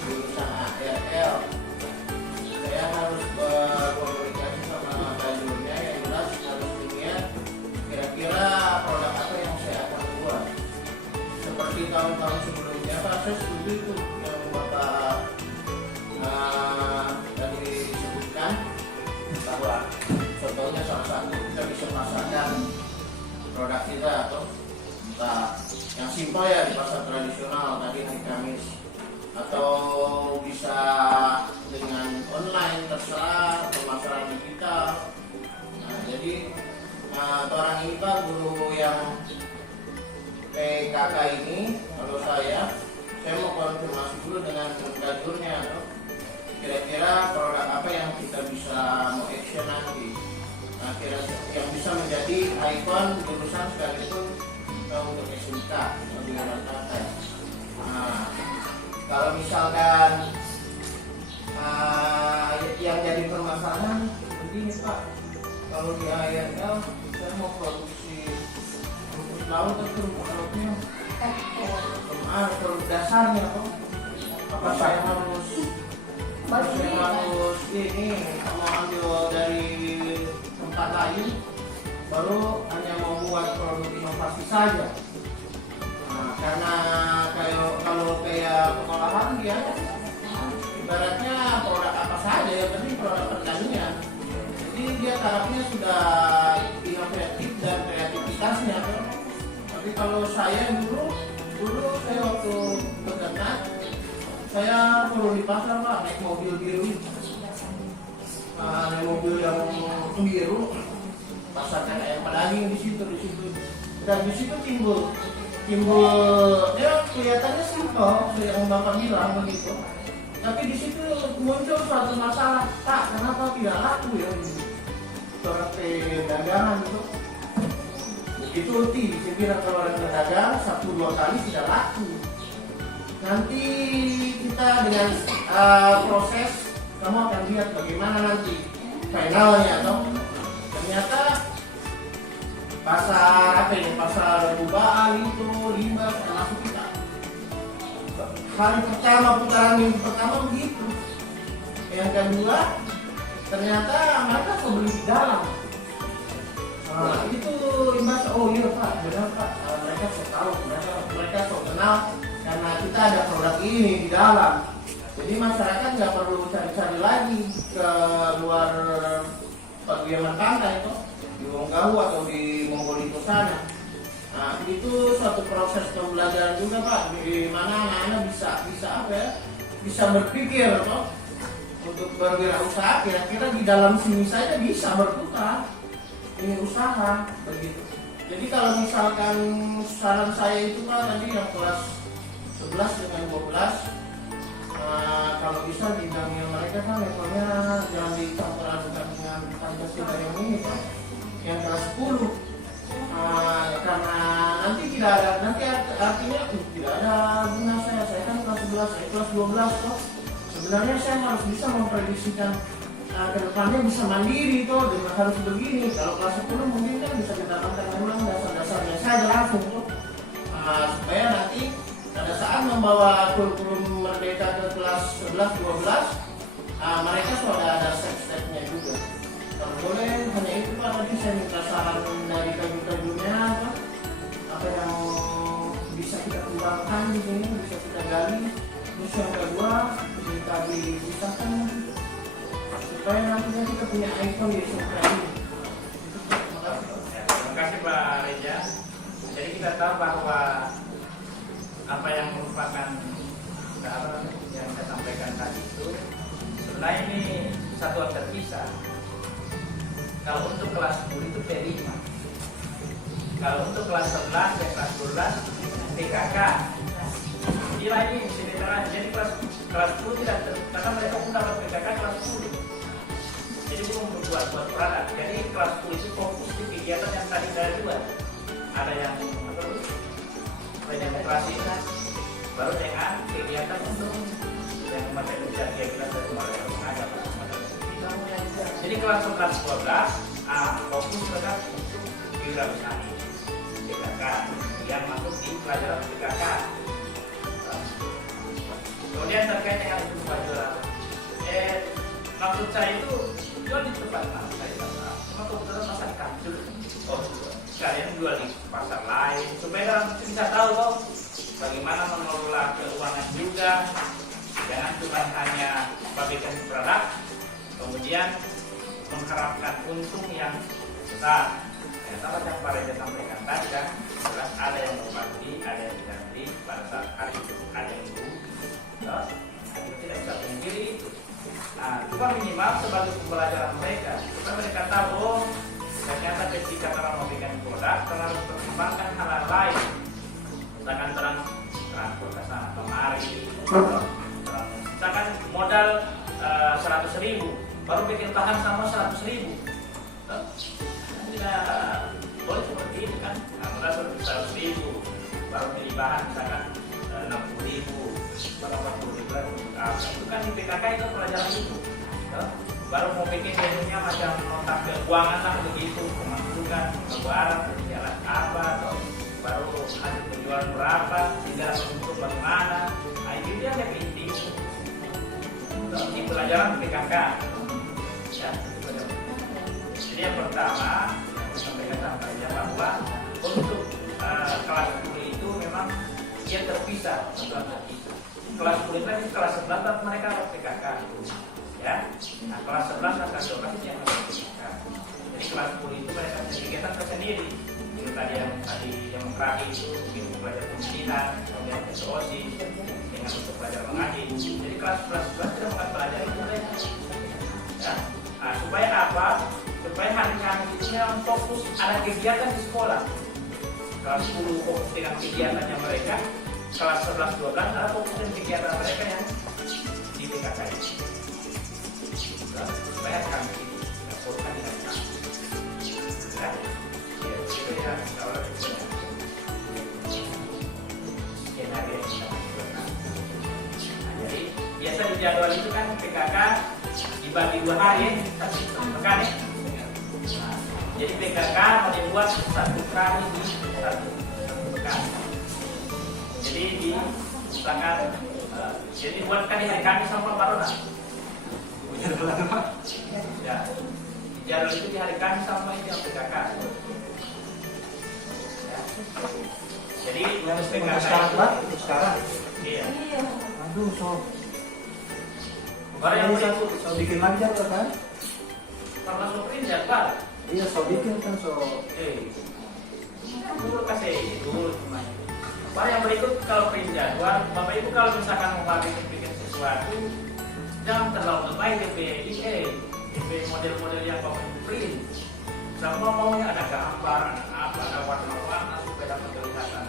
jurusan ARL, saya harus berkomunikasi sama kajiannya yang jelas harus lihat kira-kira produk apa yang saya akan buat seperti tahun-tahun sebelumnya. Saya setuju itu yang Bapak tadi disebutkan bahwa contohnya salah satu kita bisa pasarkan produk kita atau entah yang simpel ya di pasar tradisional tadi hari Kamis atau bisa dengan online terserah pemasaran digital. Nah, jadi orang ini Pak guru yang PKK ini kalau saya mau konfirmasi dulu dengan kajurnya kira-kira produk apa yang kita bisa mau action nanti. Nah, yang bisa menjadi ikon jurusan sekalipun untuk SMK lebih rata-rata. Nah, kalau misalkan yang jadi permasalahan begini Pak, kalau di ARL saya mau produksi rumput laut atau rumput lautnya produk dasarnya kok apa saya harus ini mau ambil dari tempat lain baru hanya mau buat produk inovasi saja. Nah, karena kalau kayak pengolahan dia ibaratnya produk apa saja ya, penting produk pertanian. Jadi dia tarafnya sudah inovatif dan kreativitasnya. Tapi kalau saya dulu saya waktu beternak saya perlu di pasar Pak naik mobil biru, naik mobil yang biru, pasarkan ayam pedaging di situ. Dan di situ timbul dia kelihatannya simpel yang Bapak bilang begitu. Tapi di situ muncul suatu masalah, Pak, kenapa tidak laku ya ini? Produk dagangan itu. Begitu saya bilang kalau orang berdagang 1-2 kali tidak laku. Nanti kita dengan proses kamu akan lihat bagaimana nanti finalnya toh. Ternyata pasar global itu limbah termasuk kita. Hari pertama, putaran minggu pertama begitu. Yang kedua, ternyata mereka kok beli di dalam. Itu imbas, oh iya Pak, benar Pak, mereka so tahu, mereka so kenal karena kita ada produk ini di dalam. Jadi masyarakat nggak perlu cari-cari lagi ke luar Paguyuban pantai itu, di Wonggau atau di Monggolito sana. Nah, itu suatu proses pembelajaran juga Pak, di mana anak-anak bisa berpikir toh, untuk berwirausaha. Kira-kira di dalam sini saja bisa berputar ini usaha begitu. Jadi kalau misalkan saran saya itu Pak tadi yang kelas 11 dengan 12, kalau bisa bidangnya mereka kan levelnya jangan dicampur adukan dengan Pancasila yang ini Pak, yang kelas 10. Karena nanti tidak ada, nanti artinya tidak ada guna saya kan kelas 11, saya kelas 12 toh. Sebenarnya saya harus bisa memprediksikan ke depannya bisa mandiri toh, dengan harus begini. Kalau kelas 10 mungkin kan bisa didapatkan memang dasar-dasarnya saja langsung toh. Supaya nanti pada saat membawa kurikulum merdeka ke kelas 11, 12, mereka sudah ada step-stepnya juga. Kalau boleh hanya itu Pak, tadi saya minta saran dari kayu-kayunya apa yang bisa kita kembangkan di sini, bisa kita gali. Terus yang kedua minta dipisahkan supaya nantinya kita punya ikon di SMK ini. Terima kasih Pak Reja. Jadi kita tahu bahwa apa yang merupakan yang saya sampaikan tadi itu sebenarnya ini satuan terpisah. Kalau untuk kelas 10 itu P5, kalau untuk kelas 11 dan kelas 12 PKK. Inilah ini sebenarnya, jadi kelas 10 tidak karena mereka pun dapat PKK kelas 10. Jadi belum buat produk. Jadi kelas 10 itu fokus di kegiatan yang tadi saya buat. Ada yang demonstrasi, baru dengan kegiatan untuk yang macam kegiatan dari mulai mengajar. Jadi kelas 11 12 fokus mereka untuk wirausaha PKK yang masuk di pelajaran PKK. Kemudian terkait dengan itu pelajaran, maksud saya itu jual di tempat saya cuma kebetulan pasar kancil. Kalian jual di pasar lain supaya orang bisa tahu toh bagaimana mengelola keuangan juga, jangan cuma hanya bagikan produk kemudian mengharapkan untung yang besar. Sama yang Pak Reja sampaikan tadi kan, jelas ada yang berbagi, ada yang tidak beli pada saat hari itu, ada yang beli, kita tidak bisa menggiri itu. Nah, cuma minimal sebagai pembelajaran mereka, supaya mereka tahu, oh, ternyata ketika orang memberikan produk, terlalu pertimbangkan hal lain, misalkan transportasi kemari, misalkan modal 100.000, baru bikin tahan sama 100.000. Tidak boleh seperti itu kan. Modal 100.000, baru beli bahan misalkan 60.000, baru 40.000. Itu kan di PKK itu pelajaran itu. Baru mau bikin menunya macam nota keuangan lah begitu, pemasukan, pengeluaran, jalan apa, atau baru hasil penjualan berapa, tidak untuk bagaimana. Nah itu dia yang penting. Ini pelajaran PKK. Ya, jadi yang pertama sampaikan bahwa untuk kelas 10 itu memang dia terpisah. Kelas 10 tadi kelas 11 mereka harus PKK, ya. Nah kelas 11 dan kelas 12 itu yang harus PKK. Jadi kelas 10 itu mereka punya kegiatan tersendiri. Itu tadi yang demokrasi itu mungkin belajar pemilihan, kemudian SOC dengan untuk belajar mengaji. Jadi kelas 11 tidak akan belajar itu mereka. Ya. Nah, supaya apa? Supaya hari-hari itu yang fokus ada kegiatan di sekolah. Kelas 10 fokus dengan kegiatannya mereka, kelas 11-12 ada fokus dengan kegiatan mereka yang di PKK ini. Supaya kami tidak fokuskan dengan kami. Ya, itu ya kalau itu skenario yang kita lakukan. Nah, jadi biasa di jadwal itu kan PKK 2 hari tapi pekan ya. Nah, jadi PKK mau dibuat 1 kali di 1 pekan. Jadi misalkan jadi buatkan di hari Kamis sama Barona. Ya, jadwal itu di hari Kamis sama itu yang PKK. Ya. Jadi Yang PKK sekarang Pak, sekarang. iya. Aduh, Baru yang Jadi berikut so bikin lagi jadwal kan? karena soprin jadwal. Iya, so bikin kan Dulu kasih dulu semuanya. Baru yang berikut kalau print jadwal, Bapak Ibu kalau misalkan mau bikin sesuatu, jangan terlalu lebay DP model-model yang Bapak Ibu print. Semua maunya ada gambar, ada warna-warna supaya dapat kelihatan.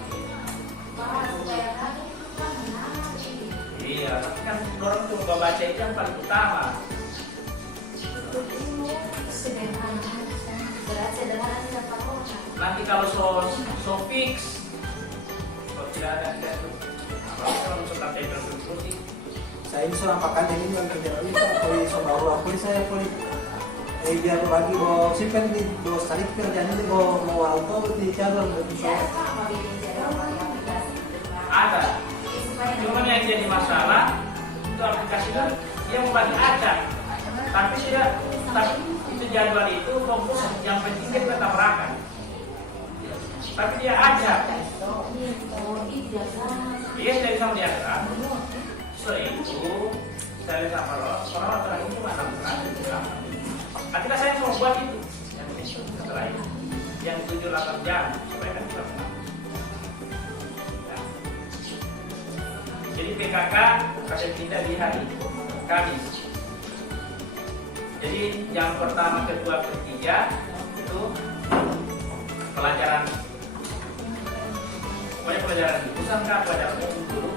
Iya, tapi kan orang tuh baca itu yang paling utama. Nanti kalau so fix, kalau tidak ada apa kalau suka paper sih. saya ini seorang pakan ini yang kerja ini kalau so baru aku saya boleh biar bagi bawa simpen di bawa sekali kerjanya di bawa mau auto di jadwal Ada. Cuman yang jadi masalah itu aplikasi itu dia membagi acak, tapi itu jadwal itu fokus yang penting dia tetap tabrakan. Tapi dia acak. Dia dari sama dia kan. So itu saya sama orang terakhir itu mana bukan? Akhirnya saya mau buat itu yang setelah itu yang 7-8 jam supaya kan kita menang. Jadi PKK akan tidak di hari Kamis. Jadi yang pertama, kedua, ketiga itu pelajaran. Pokoknya pelajaran jurusan kan pelajaran umum dulu,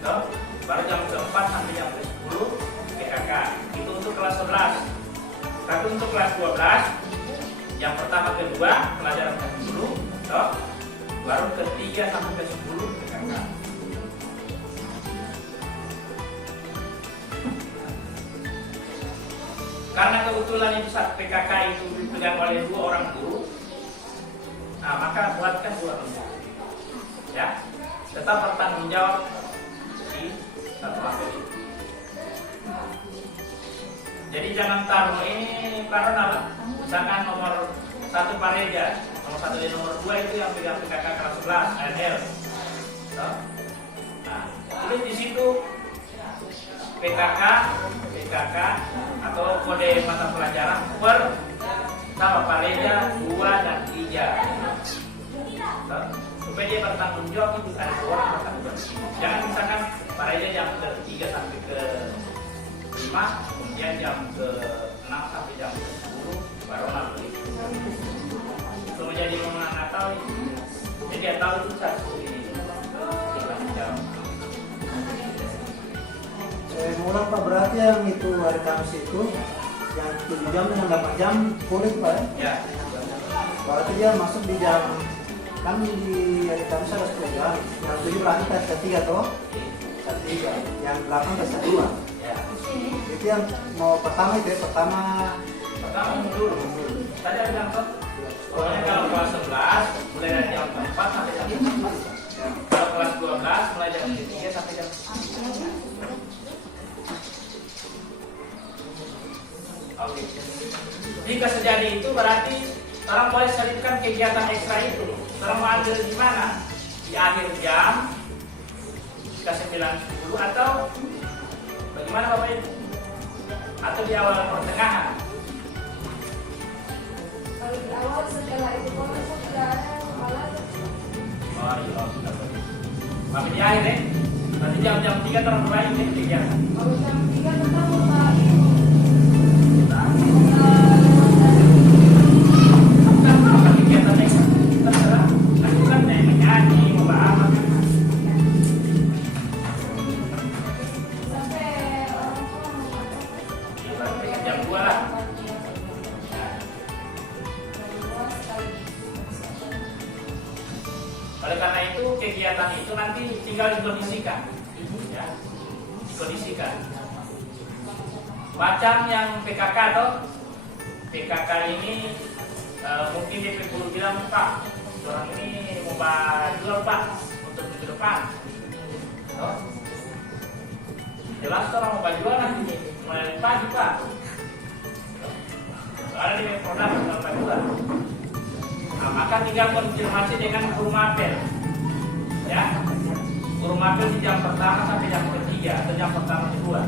toh? Baru jam ke-4 sampai jam ke-10 PKK. Itu untuk kelas 11. Tapi untuk kelas 12 yang pertama, kedua pelajaran ke-10, toh? Baru ketiga sampai ke-10 PKK. Karena kebetulan itu saat PKK itu dipegang oleh 2 orang guru, nah maka buatkan 2 kelompok, ya, tetap bertanggung jawab di satu materi. Jadi jangan taruh ini karena misalkan nomor 1 Pareja, nomor 1 dan nomor 2 itu yang pegang PKK kelas 11 ANL. Nah, tulis di situ PKK atau kode mata pelajaran per sama Pareja 2 dan 3. Supaya dia bertanggung jawab itu ada 2 orang bertanggung jawab. Jangan misalkan Pareja jam ke-3 sampai ke-5, kemudian jam ke-6 sampai jam ke-10 baru nanti. Kalau jadi momen Natal, jadi dia tahu itu satu ini jam. Mengulang Pak, berarti yang itu hari Kamis itu yang 7 jam dengan 8 jam boleh Pak ya? Ya. Berarti dia masuk di jam, kami di hari Kamis ada 10 jam, yang 7 berarti ke 3 toh? Ke 3, yang 8 ke 2. Ya. Itu yang mau pertama itu ya, pertama dulu. Tadi ada bilang kok, pokoknya kalau kelas 11 mulai dari jam 4 sampai jam 4. Kalau kelas 12 mulai jam 3 sampai jam 4. Oke. Jika sejadi itu berarti orang boleh selipkan kegiatan ekstra itu. Orang mau ambil di mana? Di akhir jam, ke 9:10 atau bagaimana Bapak Ibu? Atau di awal pertengahan? Kalau di awal setelah itu kalau sudah malah Oh iya, tapi di akhir ya? Berarti jam-jam 3 terlalu banyak ya kegiatan. kalau jam 3 tetap Bapak Kegiatan ekstra terserah. Lakukan menyanyi, membahas. Jam 2 lah. Oleh karena itu kegiatan itu nanti tinggal dikondisikan, ya, dikondisikan. Macam yang PKK atau PKK ini mungkin DP guru bilang, Pak, orang ini mau jual Pak untuk minggu depan. Jelas orang mau jual nanti mulai pagi Pak. Ada di produk kalau jual. Nah, maka tinggal konfirmasi dengan guru mapel. Ya, guru mapel di jam pertama sampai jam ketiga atau jam pertama kedua.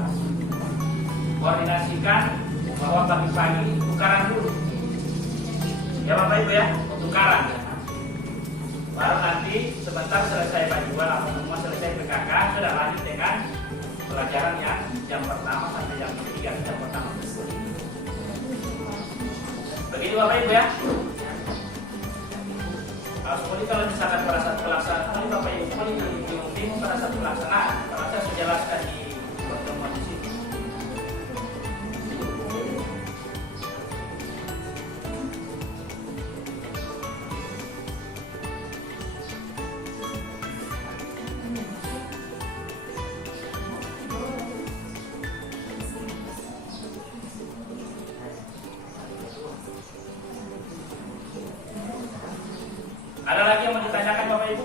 Koordinasikan bahwa pagi-pagi tukaran dulu. Ya Bapak Ibu ya, tukaran. Baru nanti sebentar selesai penjual atau semua selesai PKK sudah lanjut dengan pelajaran yang jam pertama sampai jam ketiga, jam pertama kedua. Begitu Bapak Ibu ya. Kemudian kalau misalkan pada saat pelaksanaan, ini Bapak Ibu paling bingung pada saat pelaksanaan, karena saya sudah jelaskan di pertemuan di sini. Ada lagi yang mau ditanyakan Bapak Ibu?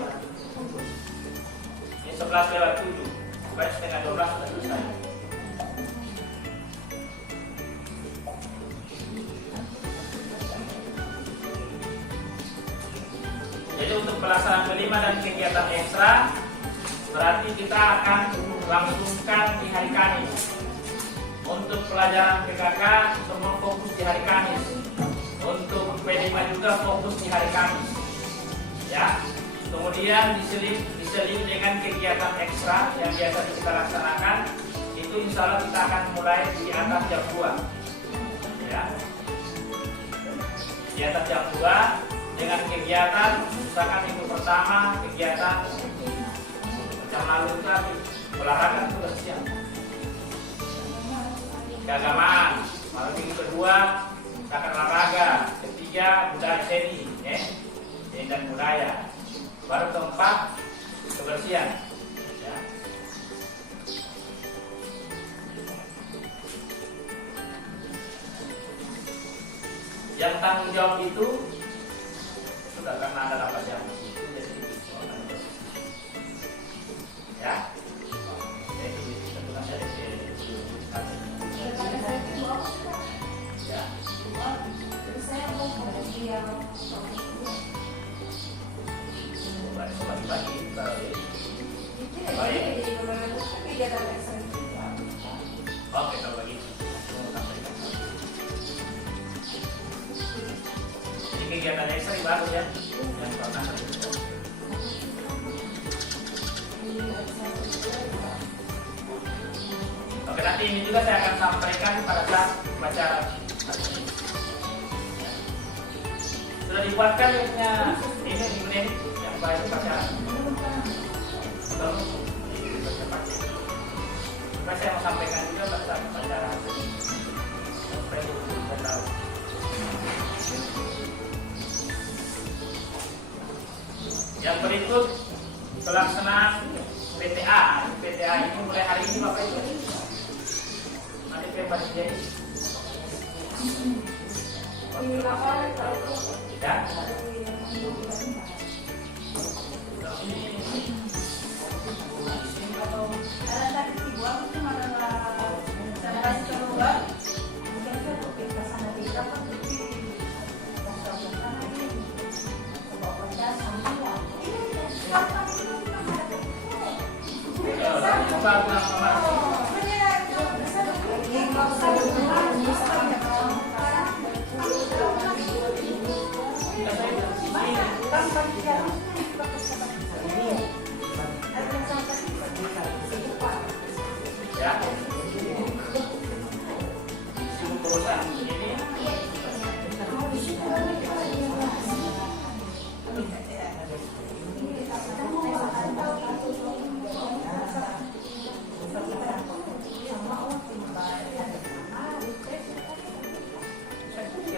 Ini 11:07, supaya setengah 12 sudah selesai. Jadi untuk pelaksanaan kelima dan kegiatan ekstra, berarti kita akan langsungkan di hari Kamis. Untuk pelajaran PKK semua fokus di hari Kamis. Untuk P5 juga fokus di hari Kamis. Ya, kemudian diseling dengan kegiatan ekstra yang biasa kita laksanakan, itu insya Allah kita akan mulai di atas jam 2. Ya, di atas jam 2 dengan kegiatan, misalkan minggu pertama kegiatan jam lalu tadi olahraga sudah siap, keagamaan, lalu minggu kedua akan olahraga, ketiga budaya seni, dan budaya, baru keempat kebersihan. Ya. Yang tanggung jawab itu sudah karena ada rapat yang ya. Oke, kalau begitu. Ini kegiatan ekstra baru ya, yang pernah terjadi. Oke, nanti ini juga saya akan sampaikan pada saat upacara. Sudah dibuatkan ini yang baik upacara. Saya mau sampaikan juga pada saat upacara. Yang berikut pelaksanaan PTA. PTA ini mulai hari ini Bapak Ibu. Nanti Pak jadi. Ya.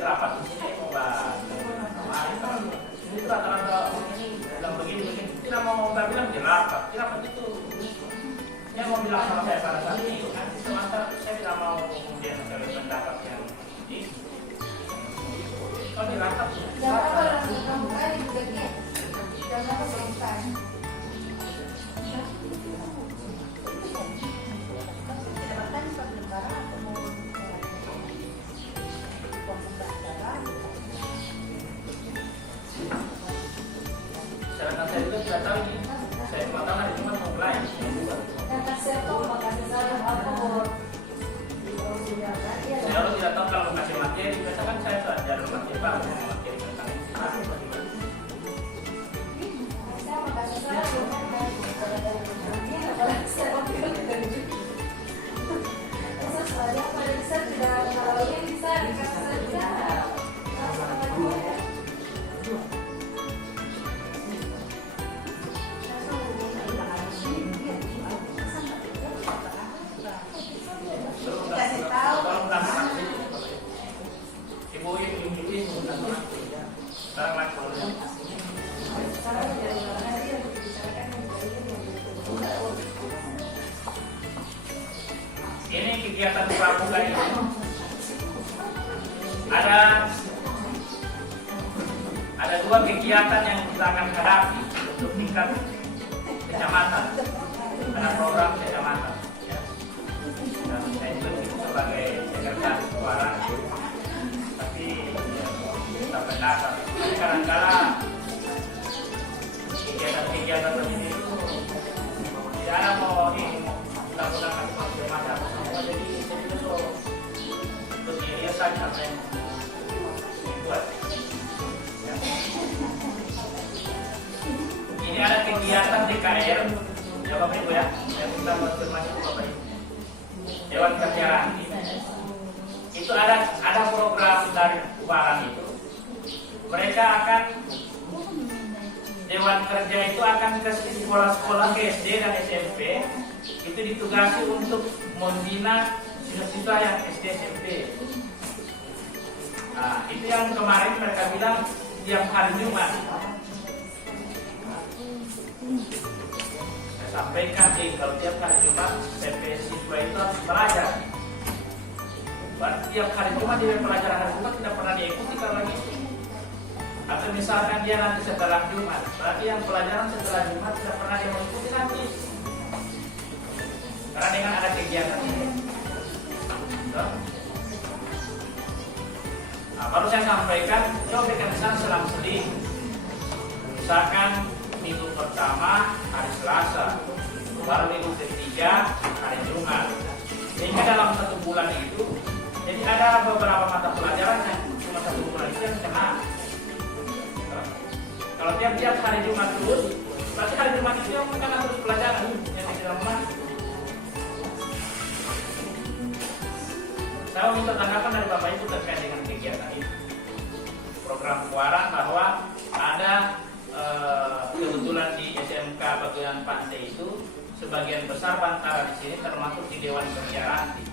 Rapat di sini ini rata-rata ini bilang begini, tidak mau bilang di rapat itu yang mau bilang sama saya pada saat ini, nanti sementara saya tidak mau kemudian sudah tahu ini. Saya cuma tahu hari Jumat mau mulai. Saya harus tidak tahu kalau kasih materi. Biasa kan saya sudah jalur materi Pak, materi tentang ini. Ini kegiatan pramuka ini ada dua kegiatan yang kita akan hadapi untuk tingkat kecamatan, karena program kecamatan. Ya. Dan saya juga sebagai sekretaris keuangan, tapi ya, kita pendapat. Kadang-kadang kegiatan-kegiatan begini itu tidak ada mau ini menggunakan macam semua, jadi itu begini saja yang dibuat. Ya. Ini ada kegiatan DKR, ya Bapak Ibu ya, yang kita konfirmasi Bapak Ibu. Dewan Kerja itu ada program dari Kubaran itu. Mereka akan Dewan Kerja itu akan ke sekolah-sekolah ke SD dan SMP, itu ditugasi untuk membina siswa-siswa yang SD SMP. Nah, itu yang kemarin mereka bilang tiap hari Jumat. Saya sampaikan kalau tiap hari Jumat SMP siswa itu harus belajar. Berarti tiap hari Jumat dia pelajaran hari Jumat tidak pernah diikuti kalau lagi. Atau misalkan dia nanti setelah Jumat, berarti yang pelajaran setelah Jumat tidak pernah dia mengikuti nanti. Karena dengan ada kegiatan ini. Nah, baru saya sampaikan, coba misalnya selang-seling. Misalkan minggu pertama hari Selasa, baru minggu ketiga hari Jumat. Sehingga dalam 1 bulan itu, jadi ada beberapa mata pelajaran yang cuma 1 bulan itu yang kena. Kalau tiap-tiap hari Jumat terus, berarti hari Jumat itu yang kena terus pelajaran yang tidak masuk. Saya minta tanggapan dari Bapak Ibu terkait dengan kegiatan ini. Program Kuaran bahwa ada kebetulan di SMK bagian Pantai itu sebagian besar Bantara di sini termasuk di Dewan Kerja Ranti.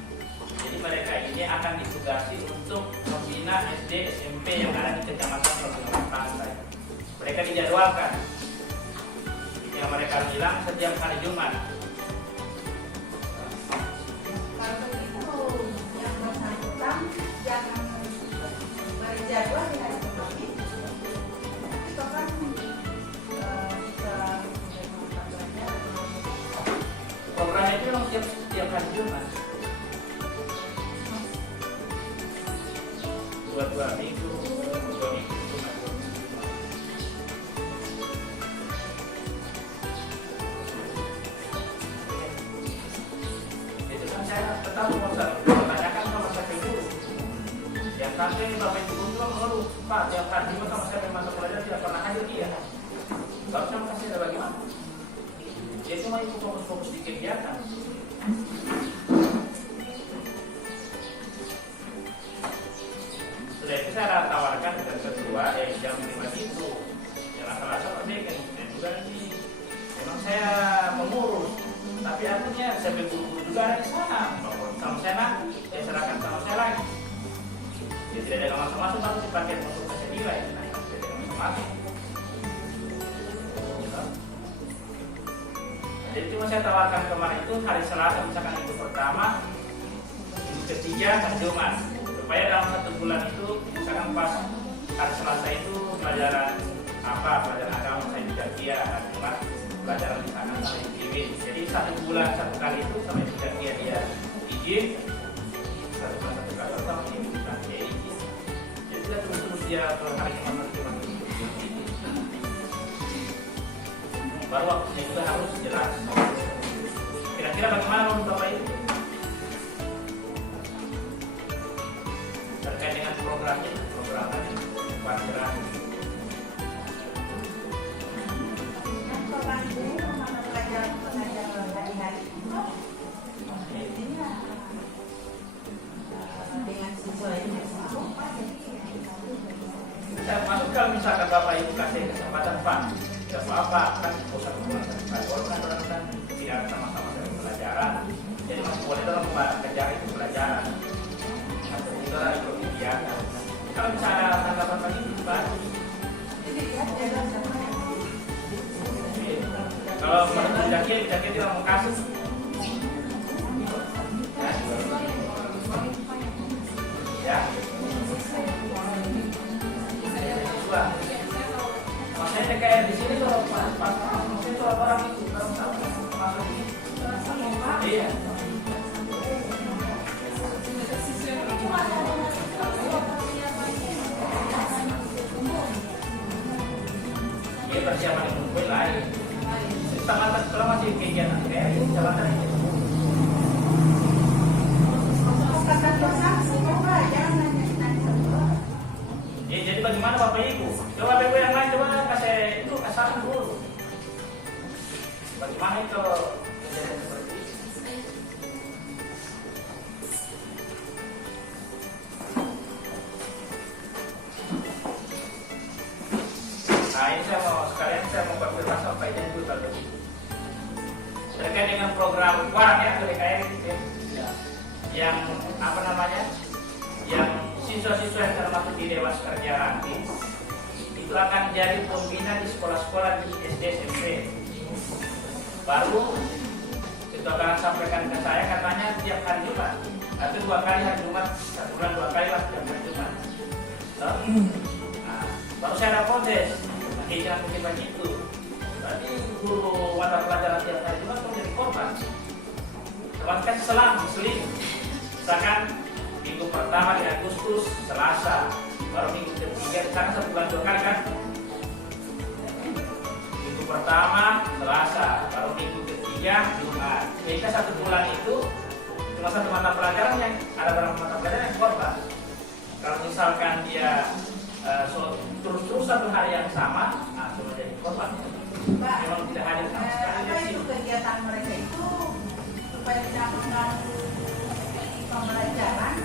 Jadi mereka ini akan ditugasi untuk membina SD SMP yang ada di Kecamatan Bagian Pantai. Mereka dijadwalkan yang mereka bilang setiap hari Jumat. Jangan berjadwal di hari kembali itu kan bisa program itu memang tiap hari Jumat 2 minggu Jumat. Itu kan saya tetap mempertanyakan sama saya guru. Yang sampai Bapak Ibu juga mengeluh, Pak, tiap hari Jumat sama saya masuk pelajaran tidak pernah hadir dia. Baru saya kasih ada bagaimana? Dia cuma ikut fokus-fokus di kegiatan. Sudah itu saya tawarkan ke ketua, jam 5 itu. Jangan salah seperti kan, saya juga ini. Memang saya mengurus, tapi artinya saya guru juga ada di sana. Sama saya nanti, saya serahkan sama saya lagi. Dia tidak ada masuk-masuk, harus dipakai untuk baca nilai. Nah, tidak ada masuk-masuk. Jadi cuma saya tawarkan kemarin itu hari Selasa misalkan minggu pertama, minggu ketiga hari Jumat, supaya dalam 1 bulan itu misalkan pas hari Selasa itu pelajaran apa, pelajaran agama saya juga dia, hari Jumat pelajaran di sana sampai izin. Jadi 1 bulan 1 kali itu sampai juga dia izin, 1 bulan 1 kali sampai izin. Jadi tidak terus dia hari Jumat. baru waktunya juga harus jelas. Kira-kira bagaimana menurut Bapak Ibu terkait dengan programnya, pelajaran? Maksud kalau misalkan Bapak Ibu kasih kesempatan Pak, tidak apa-apa kan usah menggunakan kan tidak sama-sama dalam pelajaran, jadi masih boleh dalam kejar itu pelajaran atau juga ikut kegiatan. Kalau misalnya ada tanggapan lagi Pak, kalau menurut Jaki tidak mau kasih ya. Maksudnya kayak di sini kalau maksudnya itu orang itu masuk iya. Iya persiapan yang lebih lain. Sama kalau masih kegiatan kayak ini jalan aja. Ya, jadi bagaimana Bapak Ibu? Coba Bapak Ibu yang lain coba kasih itu kesaran dulu. Bagaimana itu kejadian seperti ini? Nah ini saya mau konfirmasi apa ini dulu kalau terkait dengan program warang ya PDKM gitu ya. Yang apa namanya? Yang siswa-siswa yang termasuk di Dewas Kerja nanti itu akan jadi pembina di sekolah-sekolah di SD SMP. Baru itu akan sampaikan ke saya katanya tiap hari Jumat atau 2 kali hari Jumat, 1 bulan 2 kali lah tiap hari Jumat. Nah, baru saya ada protes, jangan mungkin begitu. Berarti guru mata pelajaran tiap hari Jumat mau jadi korban. Termasuk selang, seling. Misalkan minggu pertama di Agustus Selasa, baru minggu ketiga karena 1 bulan 2 kali kan. Minggu pertama Selasa, baru minggu ketiga Jumat. Jadi 1 bulan itu cuma 1 mata pelajaran yang ada beberapa mata pelajaran yang korban. Kalau misalkan dia terus 1 hari yang sama, nah sudah jadi korban. Memang tidak hadir sama sekali. Apa itu kegiatan mereka itu supaya tidak mengganggu pembelajaran?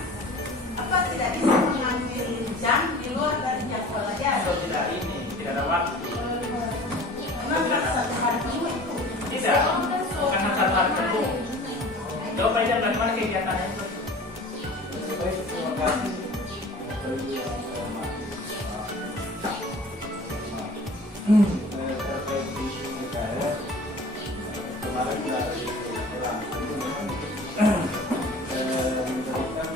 Apa tidak bisa mengambil jam di luar dari jam pelajaran? Atau tidak ada waktu. Memang 1 hari penuh itu? Tidak, bukan 1 hari penuh. Coba aja bagaimana kegiatannya itu. Baik, terima kasih. Terkait isu PKR kemarin dari orang itu memang memberikan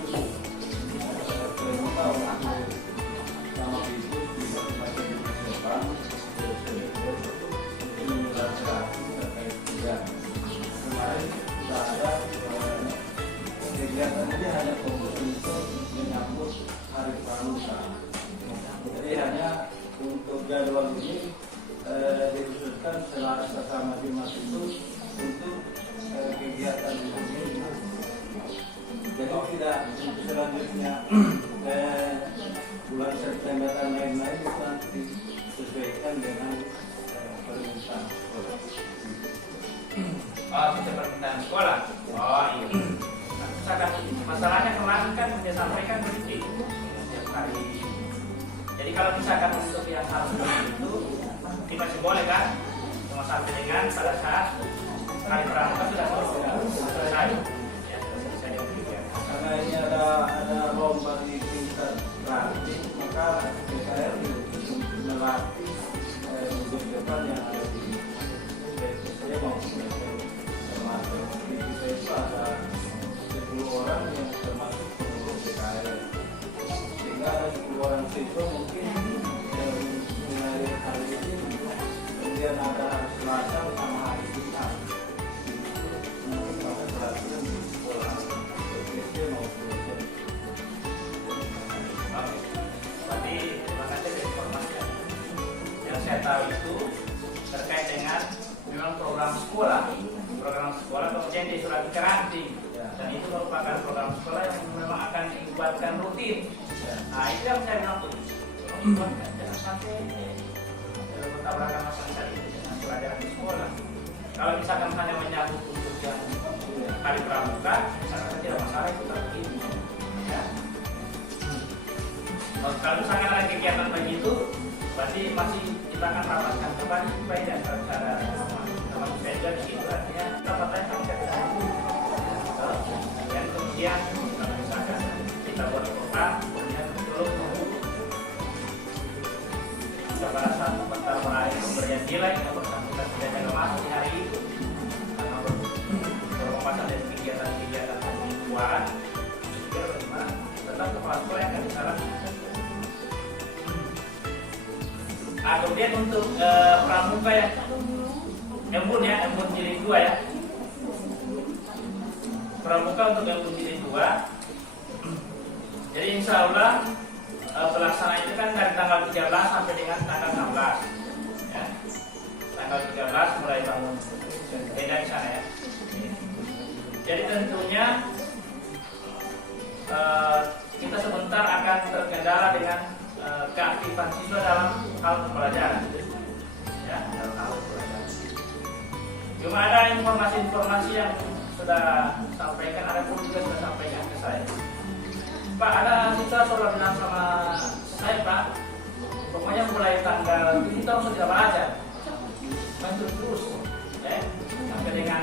perintah untuk sama itu bisa membaca di depan untuk menyelesaikan terkait juga kemarin sudah ada kegiatan ini hanya fokus untuk menyambut hari pramuka. Jadi hanya untuk jadwal ini dikhususkan Selasa sama Jumat itu untuk kegiatan ini. Jadi tidak untuk selanjutnya bulan September dan lain-lain itu nanti disesuaikan dengan permintaan sekolah. Oh, bisa permintaan sekolah. Oh iya. Masalahnya kemarin kan sudah sampaikan begitu setiap hari. Jadi kalau misalkan untuk yang harus itu ini masih boleh kan? Cuma sampai dengan pada saat hari pramuka sudah selesai. Ya, selesai diberikan. Karena ini ada lomba di tingkat praktik, maka PKR melatih untuk depan yang ada di saya mau termasuk di kita itu ada 10 orang yang termasuk pengurus PKR. Sehingga ada 10 orang siswa mungkin yang mengalir hari ini, kemudian ada Selasa sama hari Jumat. Untuk perhatian di sekolah SD maupun Tapi terima kasih informasi. Yang saya tahu itu terkait dengan memang program sekolah kemudian disurati ke ranting, dan itu merupakan program sekolah yang memang akan dibuatkan rutin. Nah itu yang saya bilang tuh, dibuatkan jangan sampai bertabrakan masyarakat itu dengan pelajaran di sekolah. Kalau misalkan hanya menyambut untuk yang kali pramuka, saya rasa tidak masalah itu terkini. Ya. Kalau misalkan ada kegiatan begitu, berarti masih kita akan rapatkan kembali supaya dan cara teman saya juga di situ artinya rapatnya akan dan kemudian kalau misalkan kita buat program, kemudian belum pada saat bentar meraih pemberian nilai yang bersangkutan tidak ada masuk di hari itu karena berpemasan dari kegiatan-kegiatan pembuatan kira bagaimana tetap kepala sekolah yang akan disalahkan. Kemudian untuk pramuka yang embun jilid 2 ya, pramuka untuk embun jilid 2. Jadi insya Allah pelaksanaan itu kan dari tanggal 13 sampai dengan tanggal 16 ya. Tanggal 13 mulai bangun tenda di sana ya. Jadi tentunya kita sebentar akan terkendala dengan keaktifan siswa dalam hal pembelajaran ya, dalam hal pembelajaran. Cuma ada informasi-informasi yang sudah sampaikan, ada pun juga sudah sampaikan ke saya. Pak, ada siswa sudah bilang sama saya, Pak, pokoknya mulai tanggal ini kita harus tidak belajar, bantu terus, ya, sampai dengan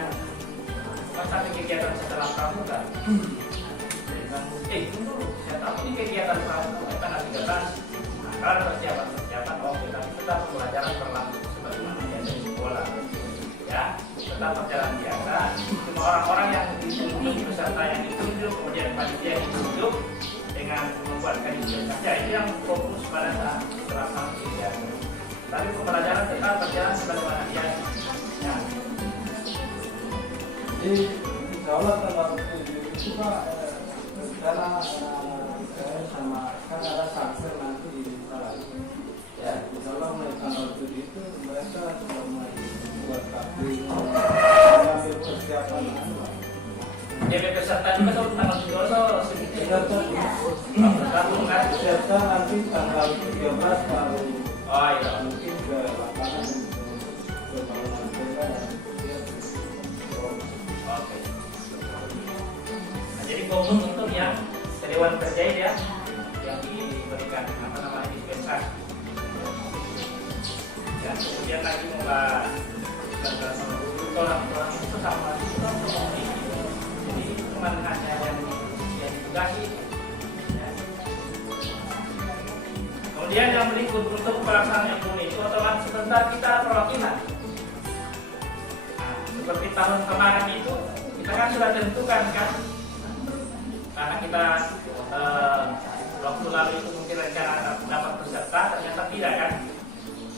sampai kegiatan setelah pramuka. Tunggu, saya tahu ini kegiatan pramuka tanggal 13. Nah, kalau persiapan, kita tetap pembelajaran berlangsung sebagaimana yang di sekolah, ya, tetap berjalan biasa. Cuma orang-orang yang ditunjuk, peserta yang ditunjuk, kemudian panitia yang ditunjuk dengan membuat kajian saja itu yang fokus pada saat pelaksanaan kegiatan. Tapi pembelajaran tetap berjalan sebagaimana biasa. Ya. Jadi insya Allah tanggal 7 itu Pak, karena saya sama kan ada saksi nanti di sana. Ya, insya Allah mulai tanggal 7 itu mereka sudah mulai buat KP, mengambil persiapan. DP peserta juga tanggal 7 segitu. Peserta nanti tanggal 13 baru. Oh iya. Mungkin ke lapangan ke bangunan tenda. Oke. Nah, jadi fokus untuk yang Dewan Kerja ya, yang diberikan apa namanya dispensasi. Dan kemudian lagi membahas orang itu sama itu jadi cuma hanya yang ditugasi. Ya. Kemudian yang berikut untuk pelaksanaan ekonomi itu otomatis sebentar kita perwakilan. Nah, seperti tahun kemarin itu kita kan sudah tentukan kan, karena kita waktu lalu itu mungkin rencana dapat peserta, ternyata tidak kan.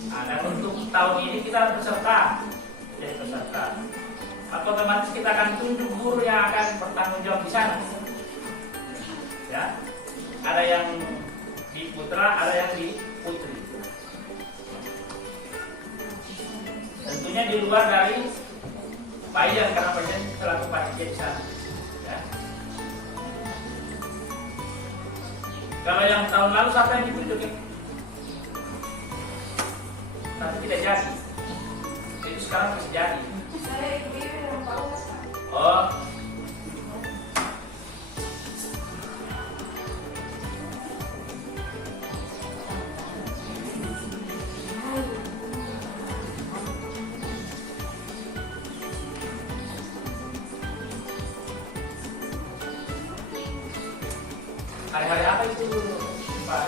Nah, dan untuk tahun ini kita peserta, jadi peserta. Otomatis kita akan tunjuk guru yang akan bertanggung jawab di sana. Ya, ada yang di putra, ada yang di putri. Tentunya di luar dari Pak Ian karena Pak Ian selaku panitia di sana. Ya. Kalau yang tahun lalu siapa yang ditunjuk? Tapi tidak jadi. Itu sekarang masih jadi. Oh. Hari-hari apa itu Pak?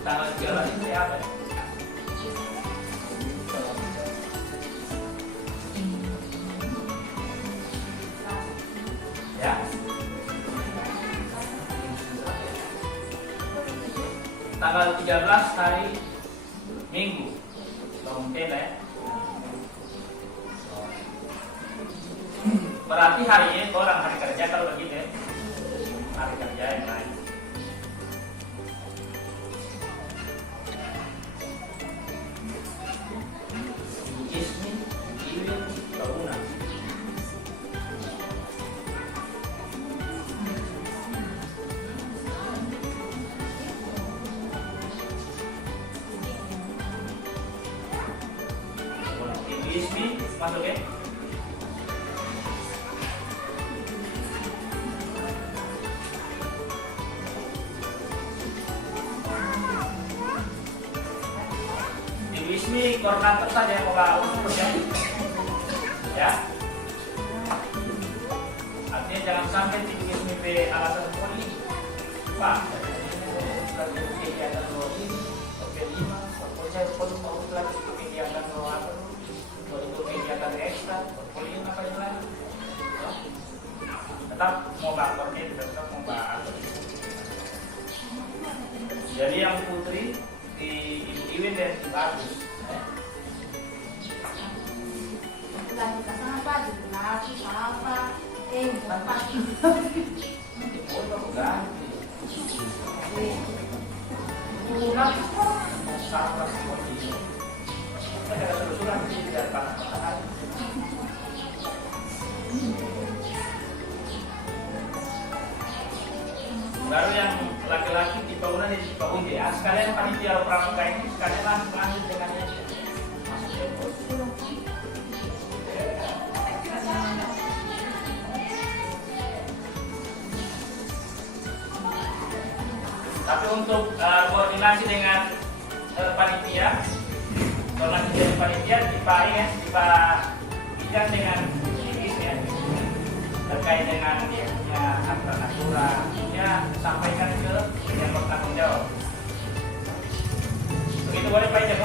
Tanggal 3 itu apa? Ya. Tanggal 13 hari Minggu. Mungkin ya. Berarti hari ini orang hari kerja kalau begitu ya. Hari kerja yang lain. Ibu Ismi Ismi masuk ya. Ibu Ismi koordinator saja yang mau urus ya. Artinya jangan sampai Ibu Ismi be alasan poli. Pak, kegiatan lori, oke 5, saya perlu mau lagi kegiatan apa? Untuk kegiatan ekstra, poli apa yang lain? Tetap mau baktornya, tetap mau baktor. Jadi yang putri di Ibu Iwin dan Ibu Agus. Lagi ke apa? Lagi apa? Bapak. Oh, enggak. Kurang sampah seperti ini. Saya ada surat di depan. Baru yang laki-laki di bangunan di bangun dia. Sekalian panitia pramuka ini sekalian langsung lanjut dengan yang tapi untuk koordinasi dengan panitia, koordinasi dengan panitia Pak Ijan dengan Iis ya, terkait dengan dia punya aturan-aturannya sampaikan ke yang bertanggung jawab. Begitu boleh Pak Ijan?